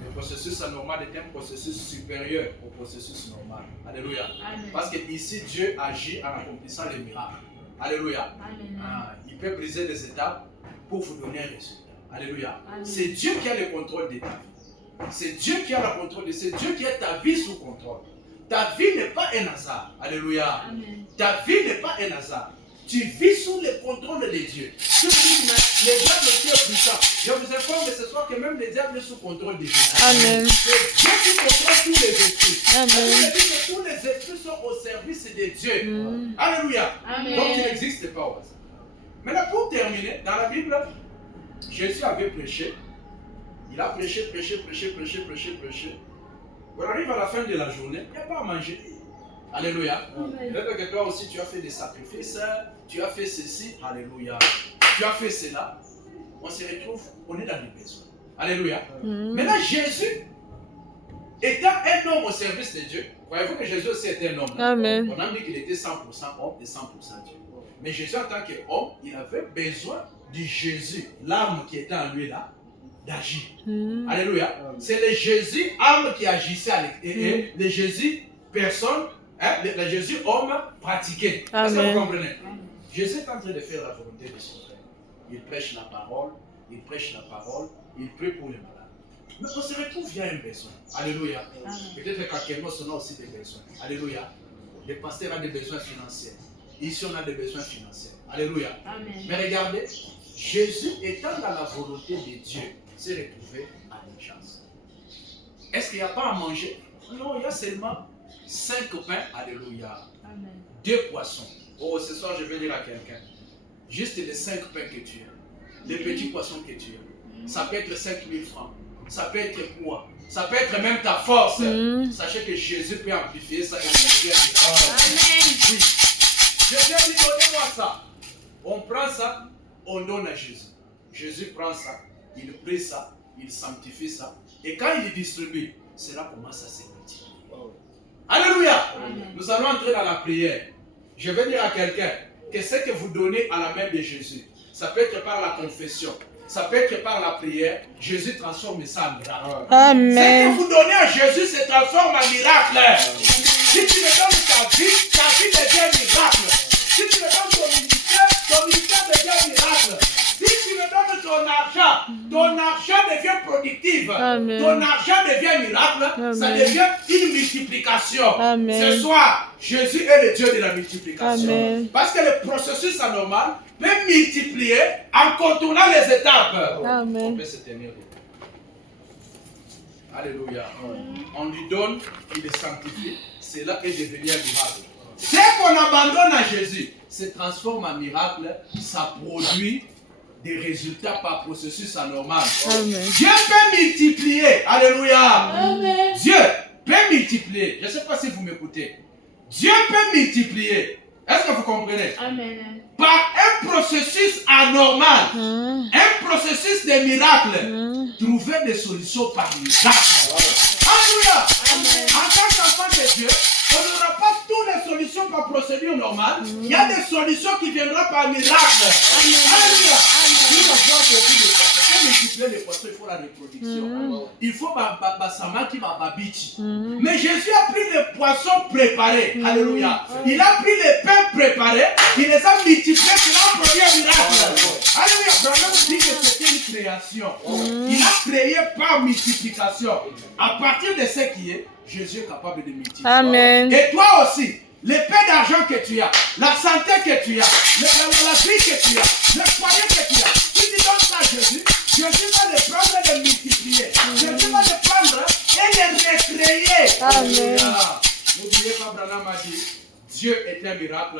Le processus anormal est un processus supérieur au processus normal. Alléluia. Amen. Parce que ici, Dieu agit en accomplissant les miracles. Alléluia. Amen. Ah, il peut briser les étapes pour vous donner un résultat. Alléluia. Amen. C'est Dieu qui a le contrôle de ta vie. C'est Dieu qui a le contrôle. C'est Dieu qui a ta vie sous contrôle. Ta vie n'est pas un hasard. Alléluia. Amen. Ta vie n'est pas un hasard. Tu vis sous le contrôle de Dieu. Tu dis, mais les diables sont puissants. Je vous informe ce soir que même les diables sont sous contrôle de Jésus. Amen. C'est Dieu qui contrôle tous les esprits. Amen. La Bible dit que tous les esprits sont au service de Dieu. Alléluia. Amen. Donc tu n'existes pas au hasard. Maintenant, pour terminer, dans la Bible, Jésus avait prêché. Il a prêché. On arrive à la fin de la journée, il n'y a pas à manger. Alléluia. Peut-être que toi aussi tu as fait des sacrifices, tu as fait ceci, alléluia. Tu as fait cela. On se retrouve, on est dans les besoins. Alléluia. Maintenant Jésus, étant un homme au service de Dieu, voyez-vous que Jésus aussi était un homme. Amen. On a dit qu'il était 100% homme et 100% Dieu. Mais Jésus en tant qu'homme, il avait besoin du Jésus, l'âme qui était en lui là, d'agir. Alléluia. C'est le Jésus âme qui agissait et le Jésus personne, le Jésus homme pratiqué. Est-ce que vous comprenez? Jésus est en train de faire la volonté de son Père. Il prêche la parole, il prie pour les malades. Mais on se retrouve, il y a un besoin. Alléluia. Peut-être qu'à Kénos, on a aussi des besoins. Alléluia. Les pasteurs ont des besoins financiers. Ici, on a des besoins financiers. Alléluia. Amen. Mais regardez, Jésus étant dans la volonté de Dieu, s'est retrouvé à l'urgence. Est-ce qu'il n'y a pas à manger? Non, il y a seulement 5 pains. Alléluia. Amen. 2 poissons. Oh, ce soir, je vais dire à quelqu'un, juste les 5 pains que tu as, les petits poissons que tu as, ça peut être 5 000 francs, ça peut être quoi? Ça peut être même ta force. Sachez que Jésus peut amplifier ça et amplifier. Amen. Oui. Jésus a dit, donnez-moi ça. On prend ça, on donne à Jésus. Jésus prend ça, il prie ça, il sanctifie ça. Et quand il distribue, cela commence à se multiplier. Alléluia. Amen. Nous allons entrer dans la prière. Je vais dire à quelqu'un que ce que vous donnez à la main de Jésus, ça peut être par la confession, ça peut être par la prière. Jésus transforme ça en miracle. Amen. Ce que vous donnez à Jésus se transforme en miracle. Si tu me donnes ta vie devient miracle. Si tu me donnes ton ministère devient miracle. Si tu me donnes ton argent devient productif. Amen. Ton argent devient miracle. Amen. Ça devient une multiplication. Amen. Ce soir, Jésus est le Dieu de la multiplication. Amen. Parce que le processus anormal peut multiplier en contournant les étapes. Amen. On peut se tenir. Alléluia. On lui donne, il est sanctifié. Cela est devenu un miracle. Dès qu'on abandonne à Jésus, se transforme en miracle, ça produit des résultats par processus anormal. Amen. Dieu peut multiplier. Alléluia. Amen. Dieu peut multiplier. Je ne sais pas si vous m'écoutez. Dieu peut multiplier. Est-ce que vous comprenez? Amen. Par un processus anormal, un processus de miracle, trouver des solutions par miracle. Alléluia. En tant qu'enfant de Dieu, on n'aura pas toutes les solutions par procédure normale. Il y a des solutions qui viendront par miracle. Alléluia. Il faut avoir beaucoup de poissons. Pour multiplier les poissons, il faut la reproduction. Il faut samaki babichi. Mais Jésus a pris les poissons préparés. Alléluia. Il a pris les pains préparés. Il les a multipliés pour produire un miracle. Alléluia. Abraham dit que c'était une création. Il a créé par multiplication. À partir de ce qui est, Jésus est capable de multiplier. Amen. Et toi aussi, l'épée d'argent que tu as, la santé que tu as, la vie que tu as, le foyer que tu as, si tu donnes ça à Jésus, Jésus va le prendre et le multiplier. Jésus va le prendre et le recréer. Amen. N'oubliez pas, Branham a dit, Dieu est un miracle.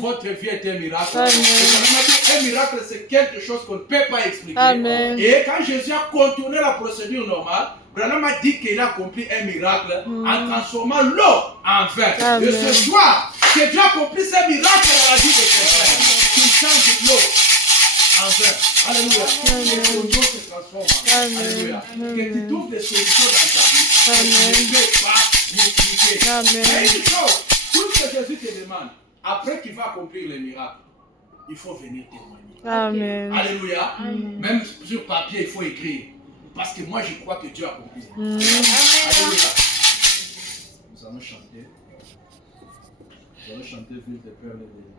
Votre vie est un miracle. Amen. Et un miracle, c'est quelque chose qu'on ne peut pas expliquer. Amen. Et quand Jésus a contourné la procédure normale, Branham a dit qu'il a accompli un miracle en transformant l'eau en vin. Amen. Et ce soir, que Dieu accomplit ce miracle dans la vie de ses frères. Qu'il change l'eau en vin. Alléluia. Que ton eau se transforme. Amen. Alléluia. Amen. Que tu trouves des solutions dans ta vie. Amen. Tu ne peux pas l'expliquer. Amen. Mais une chose, tout ce que Jésus te demande, après qu'il va accomplir les miracles, il faut venir témoigner. Amen. Alléluia. Même sur papier, il faut écrire. Parce que moi, je crois que Dieu a accompli. Amen. Alléluia. Nous allons chanter. Nous allons chanter Ville des perles et des lumières.